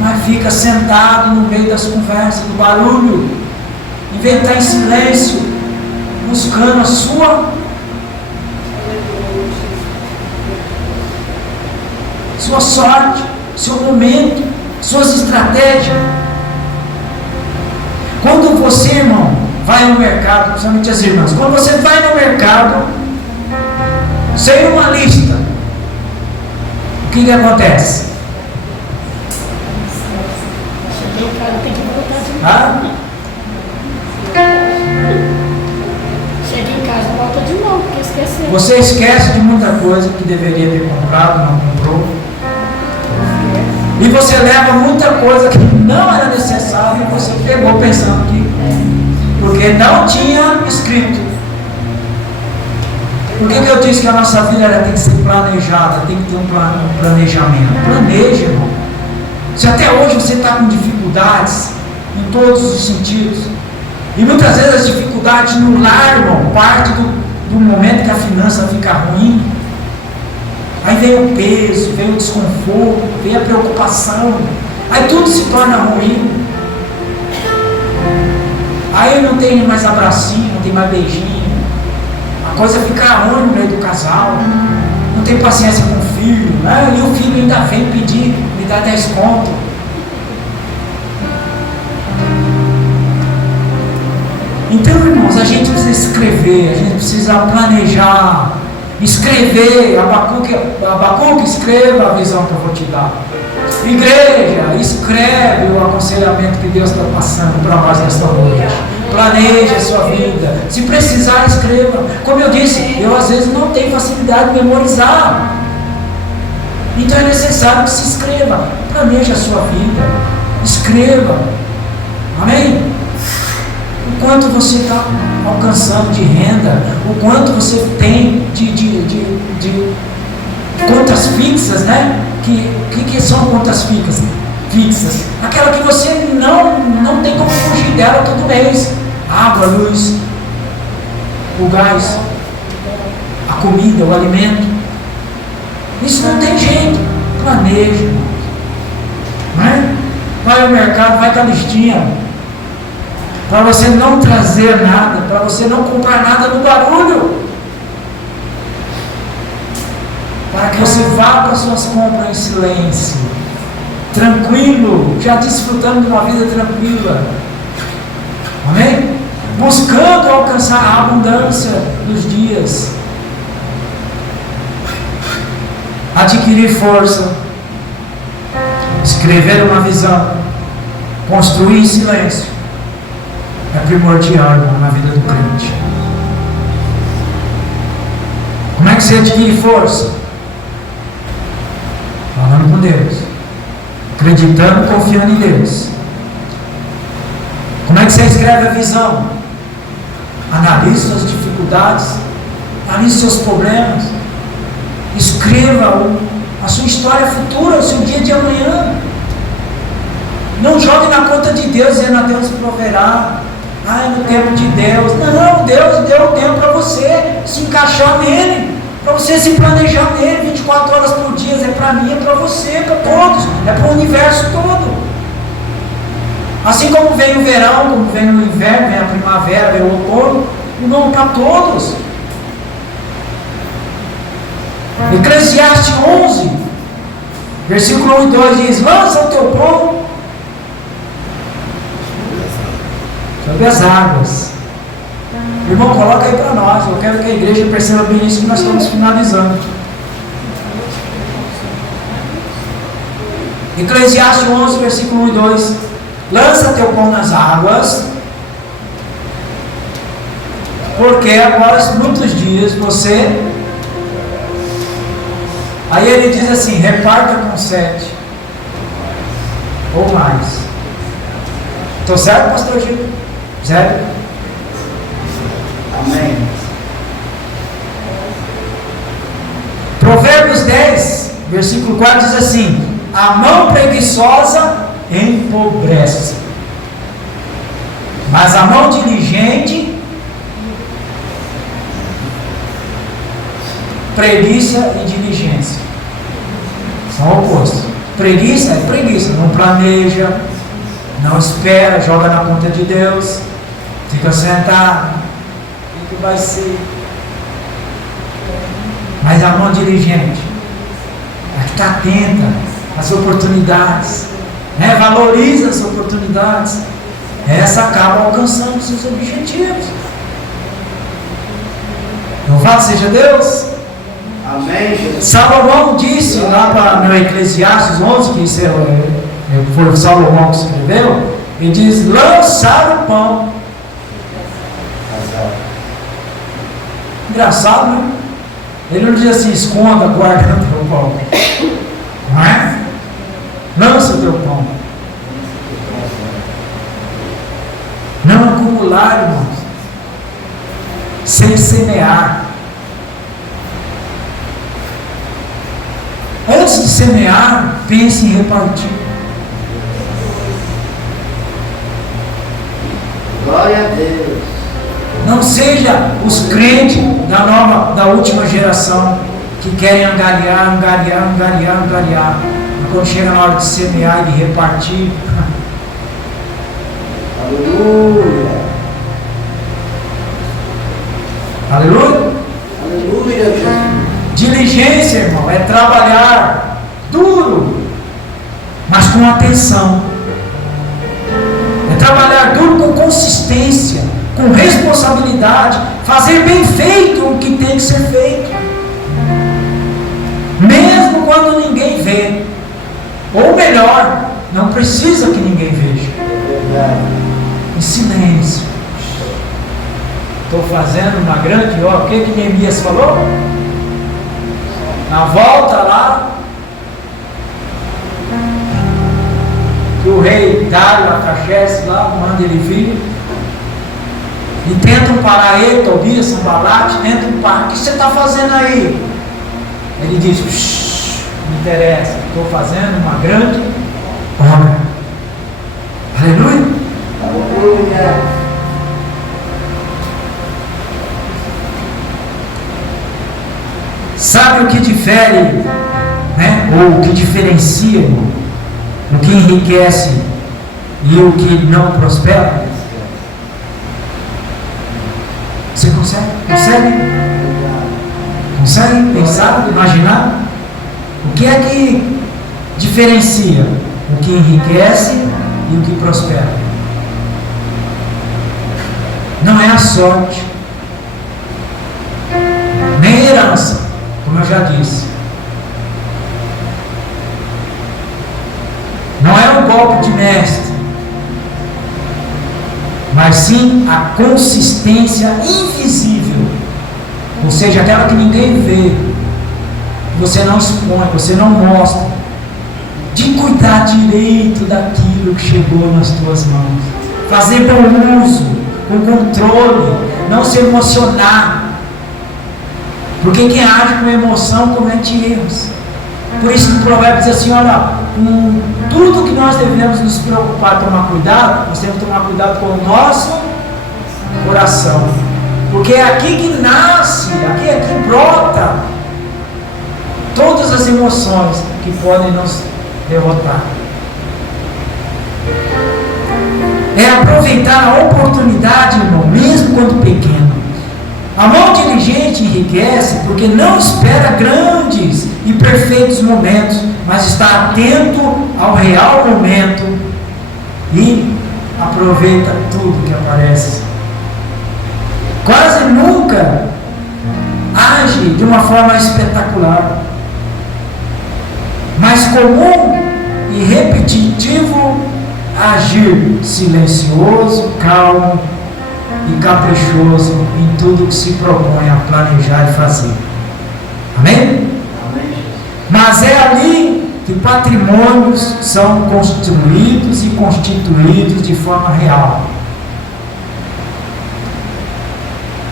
mas fica sentado no meio das conversas, do barulho, em vez de estar em silêncio, buscando a sua sorte, seu momento, suas estratégias. Quando você, irmão, vai no mercado, principalmente as irmãs, quando você vai no mercado sem uma lista, o que acontece? Chega em casa, volta de novo, porque esqueceu. Você esquece de muita coisa que deveria ter comprado, não comprou. E você leva muita coisa que não era necessária e você pegou pensando que... Porque não tinha escrito. Por que eu disse que a nossa vida tem que ser planejada, tem que ter um planejamento? Planeja, irmão. Se até hoje você está com dificuldades em todos os sentidos, e muitas vezes as dificuldades no lar, irmão, parte do momento que a finança fica ruim, aí vem o peso, vem o desconforto, vem a preocupação, aí tudo se torna ruim. Aí não tem mais abracinho, não tem mais beijinho, a coisa fica ruim no meio do casal, não tem paciência com o filho, né? E o filho ainda vem pedir, me dá 10 conto. Então, irmãos, a gente precisa escrever, a gente precisa planejar, escrever. Abacuque, escreva a visão que eu vou te dar. Igreja, escreve o aconselhamento que Deus está passando para nós nesta noite. Planeje a sua vida. Se precisar, escreva. Como eu disse, eu às vezes não tenho facilidade de memorizar. Então é necessário que se escreva. Planeje a sua vida. Escreva. Amém? o quanto você está alcançando de renda, o quanto você tem de contas fixas, né? Que são contas fixas? Aquela que você não tem como fugir dela todo mês. Água, luz, o gás, a comida, o alimento. Isso não tem jeito. Planeja, não é? Vai ao mercado, vai com a listinha, para você não trazer nada, para você não comprar nada no barulho, para que você vá para suas compras em silêncio, tranquilo, já desfrutando de uma vida tranquila, amém? Buscando alcançar a abundância dos dias, adquirir força, escrever uma visão, construir em silêncio, é primordial, irmão, na vida do crente. Como é que você adquire força? Falando com Deus, acreditando, confiando em Deus. Como é que você escreve a visão? Analise suas dificuldades, analise seus problemas, escreva a sua história futura, o seu dia de amanhã. Não jogue na conta de Deus, dizendo a Deus proverá. É no tempo de Deus. Não, Deus deu o tempo para você se encaixar nele, para você se planejar nele. 24 horas por dia é para mim, é para você, é para todos, é para o universo todo. Assim como vem o verão, como vem o inverno, vem a primavera, vem o outono, não para todos. Eclesiastes 11, versículo 1 e 2 diz: lança o teu pão sobre as águas. Irmão, coloca aí para nós. Eu quero que a igreja perceba bem isso que nós estamos finalizando. Eclesiastes 11, versículo 1 e 2: lança teu pão nas águas, porque após muitos dias você... Aí ele diz assim: reparta com 7 ou mais. Estou certo, pastor Gil? Certo? Amém. Provérbios 10, versículo 4 diz assim: a mão preguiçosa empobrece, mas a mão diligente preguiça e diligência são opostos. Preguiça é preguiça, não planeja, não espera, joga na conta de Deus, fica sentado, o que vai ser? Mas a mão diligente, a que está atenta às oportunidades, né? Valoriza as oportunidades, essa acaba alcançando seus objetivos. Louvado seja Deus. Amém, Jesus. Salomão disse lá no Eclesiastes 11, que isso foi Salomão que escreveu, ele diz: lançar o pão. Engraçado, né? Ele não diz assim: esconda, guarda o teu pão. Não é? Lança o teu pão. Não acumular, irmãos, sem semear. Antes de semear, pense em repartir. Glória a Deus. Não seja os crentes da última geração que querem angariar. E quando chega na hora de semear e de repartir, aleluia. Aleluia. Aleluia, Jesus. Diligência, irmão, é trabalhar duro, mas com atenção. É trabalhar duro com consistência, com responsabilidade, fazer bem feito o que tem que ser feito, mesmo quando ninguém vê, ou melhor, não precisa que ninguém veja. Em silêncio. Estou fazendo uma grande obra. O que Neemias falou? Na volta lá, que o rei Dário Artaxerxes lá manda ele vir, E tentam parar ele, Tobias, Sanbalate, tentam parar. O que você está fazendo aí? Ele diz: não interessa, estou fazendo uma grande obra. Aleluia. Aleluia. Sabe o que difere, né? Ou o que diferencia, irmão? O que enriquece e o que não prospera? Você consegue? Consegue pensar, imaginar? O que é que diferencia o que enriquece e o que prospera? Não é a sorte, nem a herança, como eu já disse. Não é o golpe de mestre, mas sim a consistência invisível, ou seja, aquela que ninguém vê, você não expõe, você não mostra, de cuidar direito daquilo que chegou nas tuas mãos, fazer bom uso, com controle, não se emocionar, porque quem age com emoção comete erros. Por isso que o provérbio diz assim: olha, com tudo que nós devemos nos preocupar, tomar cuidado, nós temos que tomar cuidado com o nosso coração, porque é aqui que nasce, aqui brota todas as emoções que podem nos derrotar. É aproveitar a oportunidade, irmão, mesmo quando pequeno. A mão diligente enriquece porque não espera grandes e perfeitos momentos, mas está atento ao real momento e aproveita tudo que aparece. Quase nunca age de uma forma espetacular, mas comum e repetitivo agir silencioso, calmo e caprichoso em tudo que se propõe a planejar e fazer. Amém? Amém. Mas é ali que patrimônios são construídos e constituídos de forma real,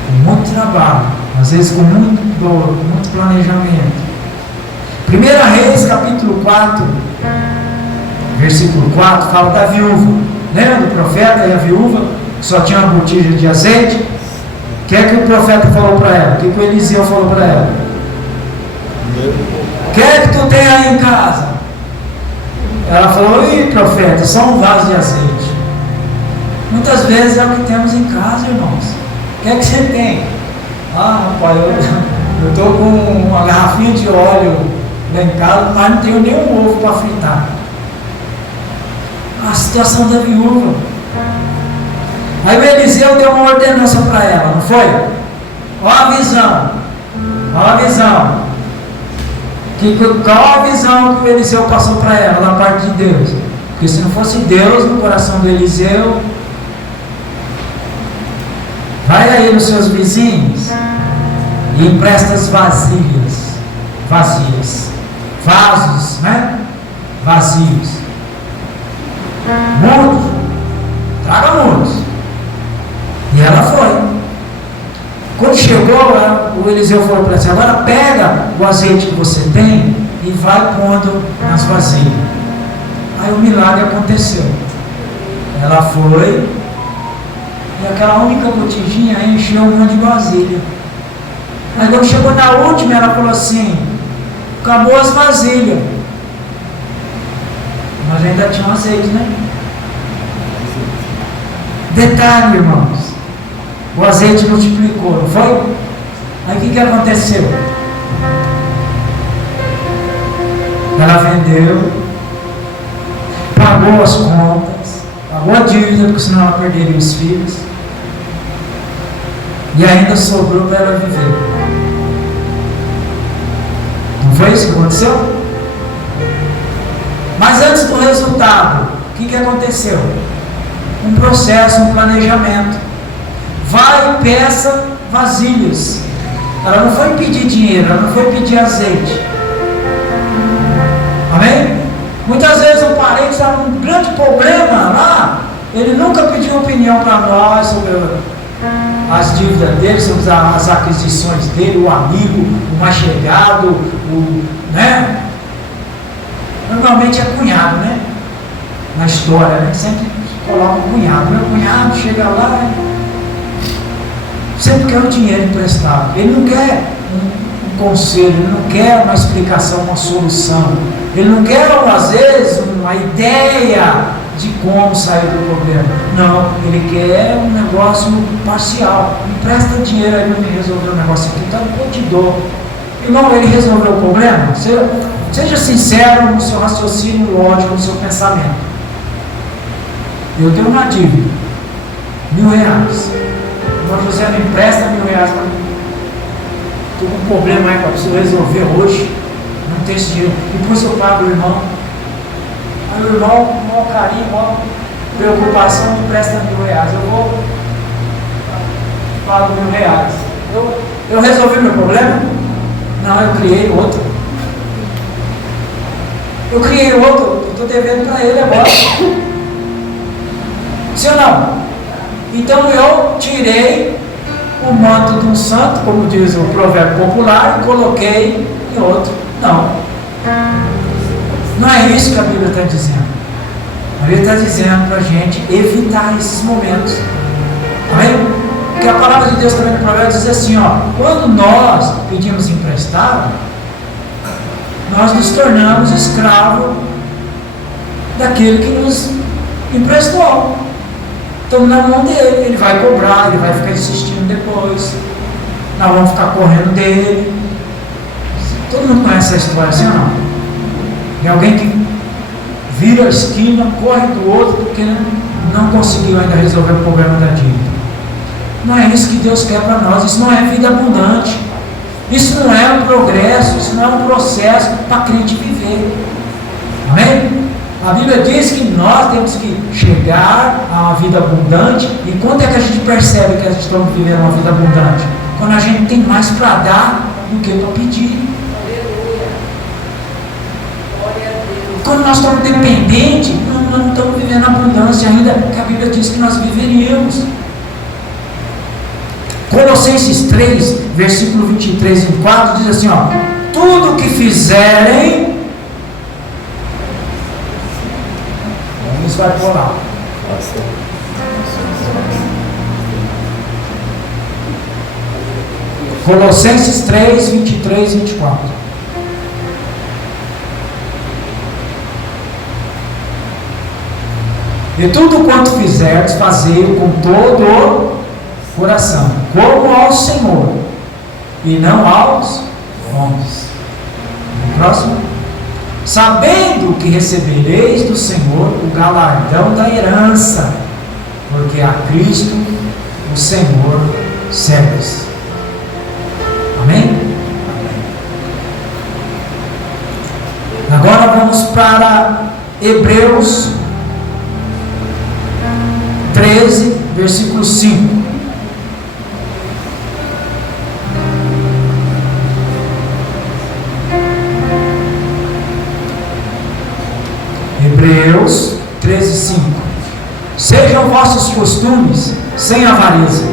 com muito trabalho, às vezes com muito dor, com muito planejamento. 1 Reis capítulo 4 versículo 4 fala da viúva. Lembra do profeta e a viúva que só tinha uma botija de azeite? O que é que o profeta falou para ela? O que o Eliseu falou para ela? O que é que tu tem aí em casa? Ela falou: ih, profeta, só um vaso de azeite. Muitas vezes é o que temos em casa, irmãos. O que é que você tem? Ah, rapaz, eu estou com uma garrafinha de óleo lá em casa, mas não tenho nenhum ovo para fritar. A situação da viúva. Aí o Eliseu deu uma ordenança para ela, não foi? Olha a visão. Olha a visão. Qual a visão que o Eliseu passou para ela da parte de Deus? Porque se não fosse Deus no coração do Eliseu, vai aí nos seus vizinhos e empresta as vasilhas vazias, vasos, né? Vazios, muitos, traga muitos. E ela foi. Quando chegou, o Eliseu falou para ela assim: agora pega o azeite que você tem e vai pondo nas vasilhas. Aí o milagre aconteceu. Ela foi e aquela única botijinha encheu uma de vasilha. Aí quando chegou na última, ela falou assim: acabou as vasilhas, mas ainda tinha um azeite, né? Detalhe, irmãos, o azeite multiplicou, não foi? Aí o que aconteceu? Ela vendeu, pagou as contas, pagou a dívida, porque senão ela perderia os filhos, e ainda sobrou para ela viver. Não foi isso que aconteceu? Mas antes do resultado, o que aconteceu? Um processo, um planejamento. Vai e peça vasilhas. Ela não foi pedir dinheiro, ela não foi pedir azeite. Amém? Muitas vezes o parente está com um grande problema lá, ele nunca pediu opinião para nós sobre as dívidas dele, sobre as aquisições dele, o amigo, o mais chegado, né? Normalmente é cunhado, né? Na história, né? Sempre coloca o cunhado. Meu cunhado chega lá, sempre quer o dinheiro emprestado. Ele não quer um conselho, ele não quer uma explicação, uma solução. Ele não quer, às vezes, uma ideia de como sair do problema. Não, ele quer um negócio parcial. Empresta dinheiro aí para me resolver um negócio aqui, então eu te dou. Irmão, ele resolveu o problema? Seja sincero no seu raciocínio lógico, no seu pensamento. Eu tenho uma dívida, R$1.000. Irmão José, me empresta R$1.000 para mim. Estou com um problema aí, preciso resolver hoje. Não tenho esse dinheiro. Depois eu pago o irmão. Aí o irmão, maior carinho, maior preocupação, me empresta R$1.000. Eu vou, pago R$1.000. Eu resolvi meu problema? Não, eu criei outro. Eu estou devendo para ele agora. Sim ou não? Então eu tirei o manto de um santo, como diz o provérbio popular, e coloquei em outro. Não. Não é isso que a Bíblia está dizendo. A Bíblia está dizendo para a gente evitar esses momentos. Amém? Porque a palavra de Deus também no provérbio diz assim, ó, quando nós pedimos emprestado, nós nos tornamos escravos daquele que nos emprestou. Estamos na mão dele, ele vai cobrar, ele vai ficar insistindo depois, nós vamos ficar correndo dele. Todo mundo conhece essa história, assim ou não? É alguém que vira a esquina, corre do outro porque não conseguiu ainda resolver o problema da dívida. Não é isso que Deus quer para nós, isso não é vida abundante, isso não é um progresso, isso não é um processo para crente viver. Amém? A Bíblia diz que nós temos que chegar a uma vida abundante. E quando é que a gente percebe que a gente está vivendo uma vida abundante? Quando a gente tem mais para dar do que para pedir. Quando nós estamos dependentes, nós não estamos vivendo a abundância ainda que a Bíblia diz que nós viveríamos. Colossenses 3, versículo 23 e 24 diz assim, ó, tudo o que fizerem, isso vai por lá. Colossenses 3, 23 e 24. E tudo quanto fizerdes, fazei com todo o coração, como ao Senhor, e não aos homens. O próximo. Sabendo que recebereis do Senhor o galardão da herança, porque a Cristo o Senhor serves. Amém? Agora vamos para Hebreus 13, versículo 5. Hebreus 13, 5. Sejam vossos costumes sem avareza,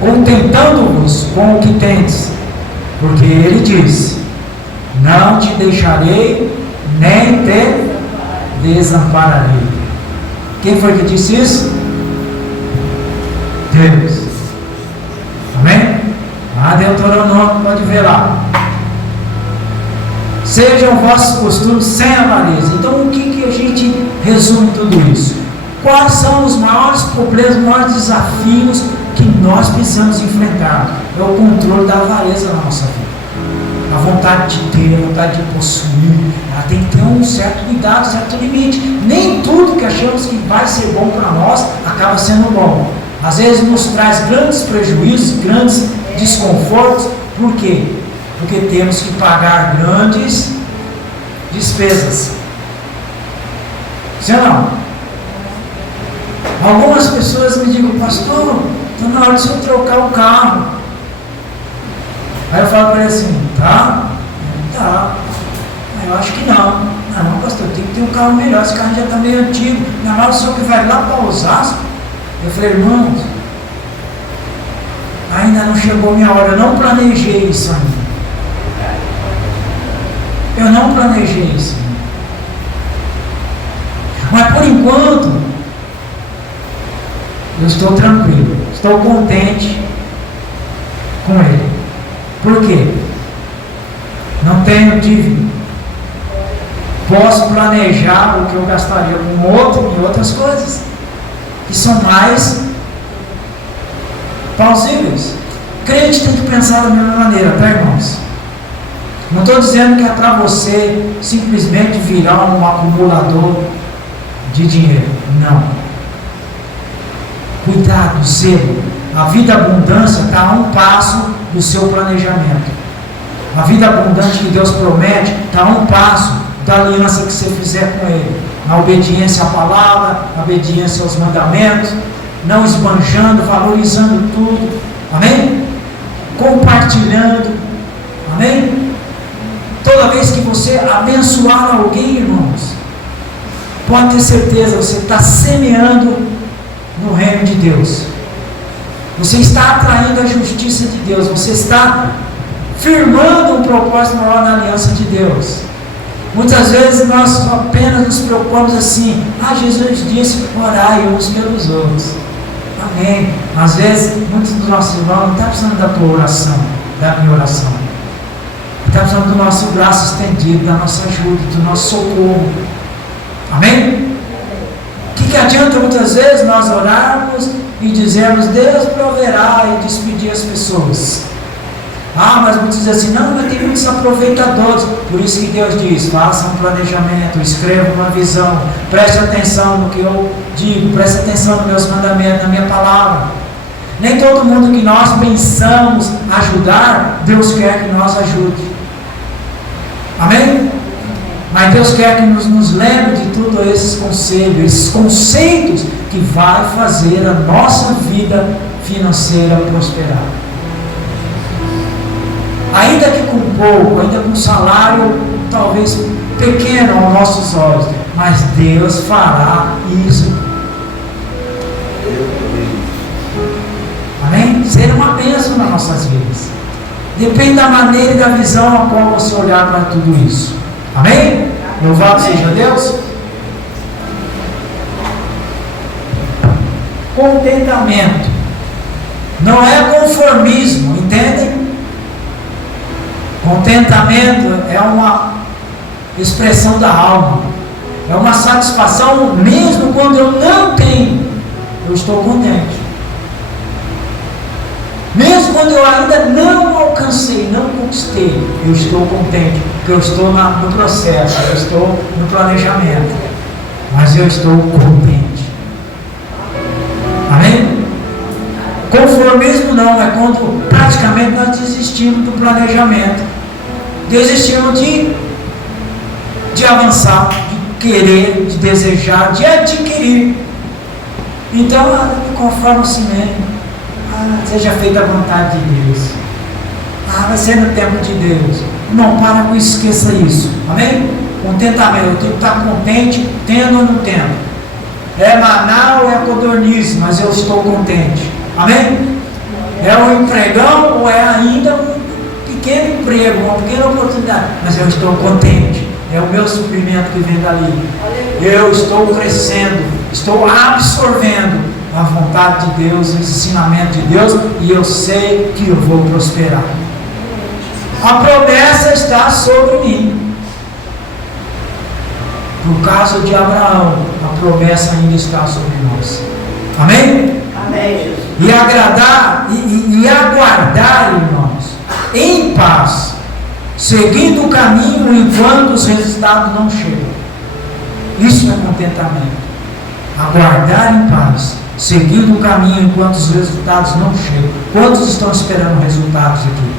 contentando-vos com o que tendes, porque ele diz, não te deixarei, nem te desampararei. Quem foi que disse isso? Deus. Amém? Ah, Deuteronômio, pode ver lá. Sejam vossos costumes sem avareza. Então, o que a gente resume tudo isso? Quais são os maiores problemas, os maiores desafios que nós precisamos enfrentar? É o controle da avareza na nossa vida. A vontade de ter, a vontade de possuir, ela tem que ter um certo cuidado, um certo limite. Nem tudo que achamos que vai ser bom para nós acaba sendo bom. Às vezes nos traz grandes prejuízos, grandes desconfortos. Por quê? Porque temos que pagar grandes despesas. Sim ou não? Algumas pessoas me digam, pastor, está na hora de eu trocar o carro. Aí eu falo para ele assim, tá? Tá. Aí eu acho que não. Não, pastor, tem que ter um carro melhor, esse carro já está meio antigo. Na hora o senhor que vai lá para Osasco. Eu falei, irmãos, ainda não chegou a minha hora, eu não planejei isso ainda. Eu não planejei isso ainda. Mas por enquanto, eu estou tranquilo, estou contente com Ele. Por quê? Não tenho dívida. Posso planejar o que eu gastaria com outro e outras coisas que são mais plausíveis. Crente tem que pensar da mesma maneira, tá, irmãos? Não estou dizendo que é para você simplesmente virar um acumulador de dinheiro. Não. Cuidado, zelo. A vida abundância está a um passo do seu planejamento. A vida abundante que Deus promete está a um passo da aliança que você fizer com Ele. Na obediência à palavra, na obediência aos mandamentos, não esbanjando, valorizando tudo. Amém? Compartilhando. Amém? Toda vez que você abençoar alguém, irmãos, pode ter certeza, você está semeando no reino de Deus. Você está atraindo a justiça de Deus. Você está firmando um propósito maior na aliança de Deus. Muitas vezes nós apenas nos preocupamos assim: Jesus disse, orai uns pelos outros. Amém. Às vezes, muitos dos nossos irmãos não estão precisando da tua oração, da minha oração. Está precisando do nosso braço estendido, da nossa ajuda, do nosso socorro. Amém? O que adianta muitas vezes nós orarmos e dizermos Deus proverá e despedir as pessoas? Mas muitos dizem assim: não, mas tem muitos aproveitadores. Por isso que Deus diz: faça um planejamento, escreva uma visão, preste atenção no que eu digo, preste atenção nos meus mandamentos, na minha palavra. Nem todo mundo que nós pensamos ajudar, Deus quer que nós ajude. Amém? Mas Deus quer que nos lembre de todos esses conselhos, esses conceitos que vai fazer a nossa vida financeira prosperar. Ainda que com pouco, ainda com um salário talvez pequeno aos nossos olhos, mas Deus fará isso. Amém? Ser uma bênção nas nossas vidas. Depende da maneira e da visão a qual você olhar para tudo isso. Amém? Louvado seja Deus. Contentamento não é conformismo, entendem? Contentamento é uma expressão da alma, é uma satisfação mesmo quando eu não tenho, eu estou contente. Mesmo quando eu ainda não alcancei, não conquistei, eu estou contente, porque eu estou no processo, eu estou no planejamento, mas eu estou contente. Amém? Conformismo não, é quando praticamente nós desistimos do planejamento, desistimos de avançar, de querer, de desejar, de adquirir. Então, me conformo assim mesmo. Seja feita a vontade de Deus. Vai ser no tempo de Deus. Não, para com isso, esqueça isso. Amém? Contentamento, eu tenho que estar contente, tendo ou não tendo. É maná ou é codorniz, mas eu estou contente. Amém? É um empregão ou é ainda um pequeno emprego, uma pequena oportunidade, mas eu estou contente. É o meu suprimento que vem dali. Eu estou crescendo, estou absorvendo a vontade de Deus, o ensinamento de Deus, e eu sei que eu vou prosperar. A promessa está sobre mim. No caso de Abraão, a promessa ainda está sobre nós. Amém? Amém, Jesus. E agradar e aguardar, irmãos, em paz, seguindo o caminho enquanto os resultados não chegam. Isso é contentamento. Aguardar em paz, seguindo o caminho enquanto os resultados não chegam. Quantos estão esperando resultados aqui?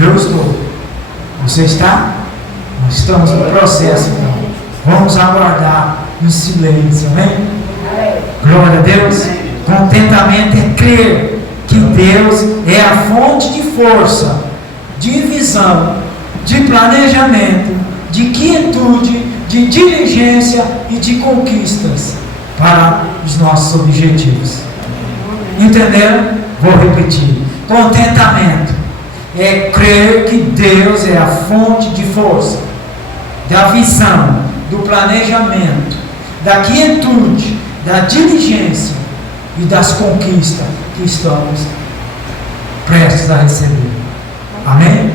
Eu estou. Você está? Nós estamos no processo, então. Vamos aguardar em silêncio, amém? Glória a Deus. Contentamento é crer que Deus é a fonte de força, de visão, de planejamento, de quietude, de diligência e de conquistas para os nossos objetivos. Entenderam? Vou repetir. Contentamento é crer que Deus é a fonte de força, da visão, do planejamento, da quietude, da diligência e das conquistas que estamos prestes a receber. Amém?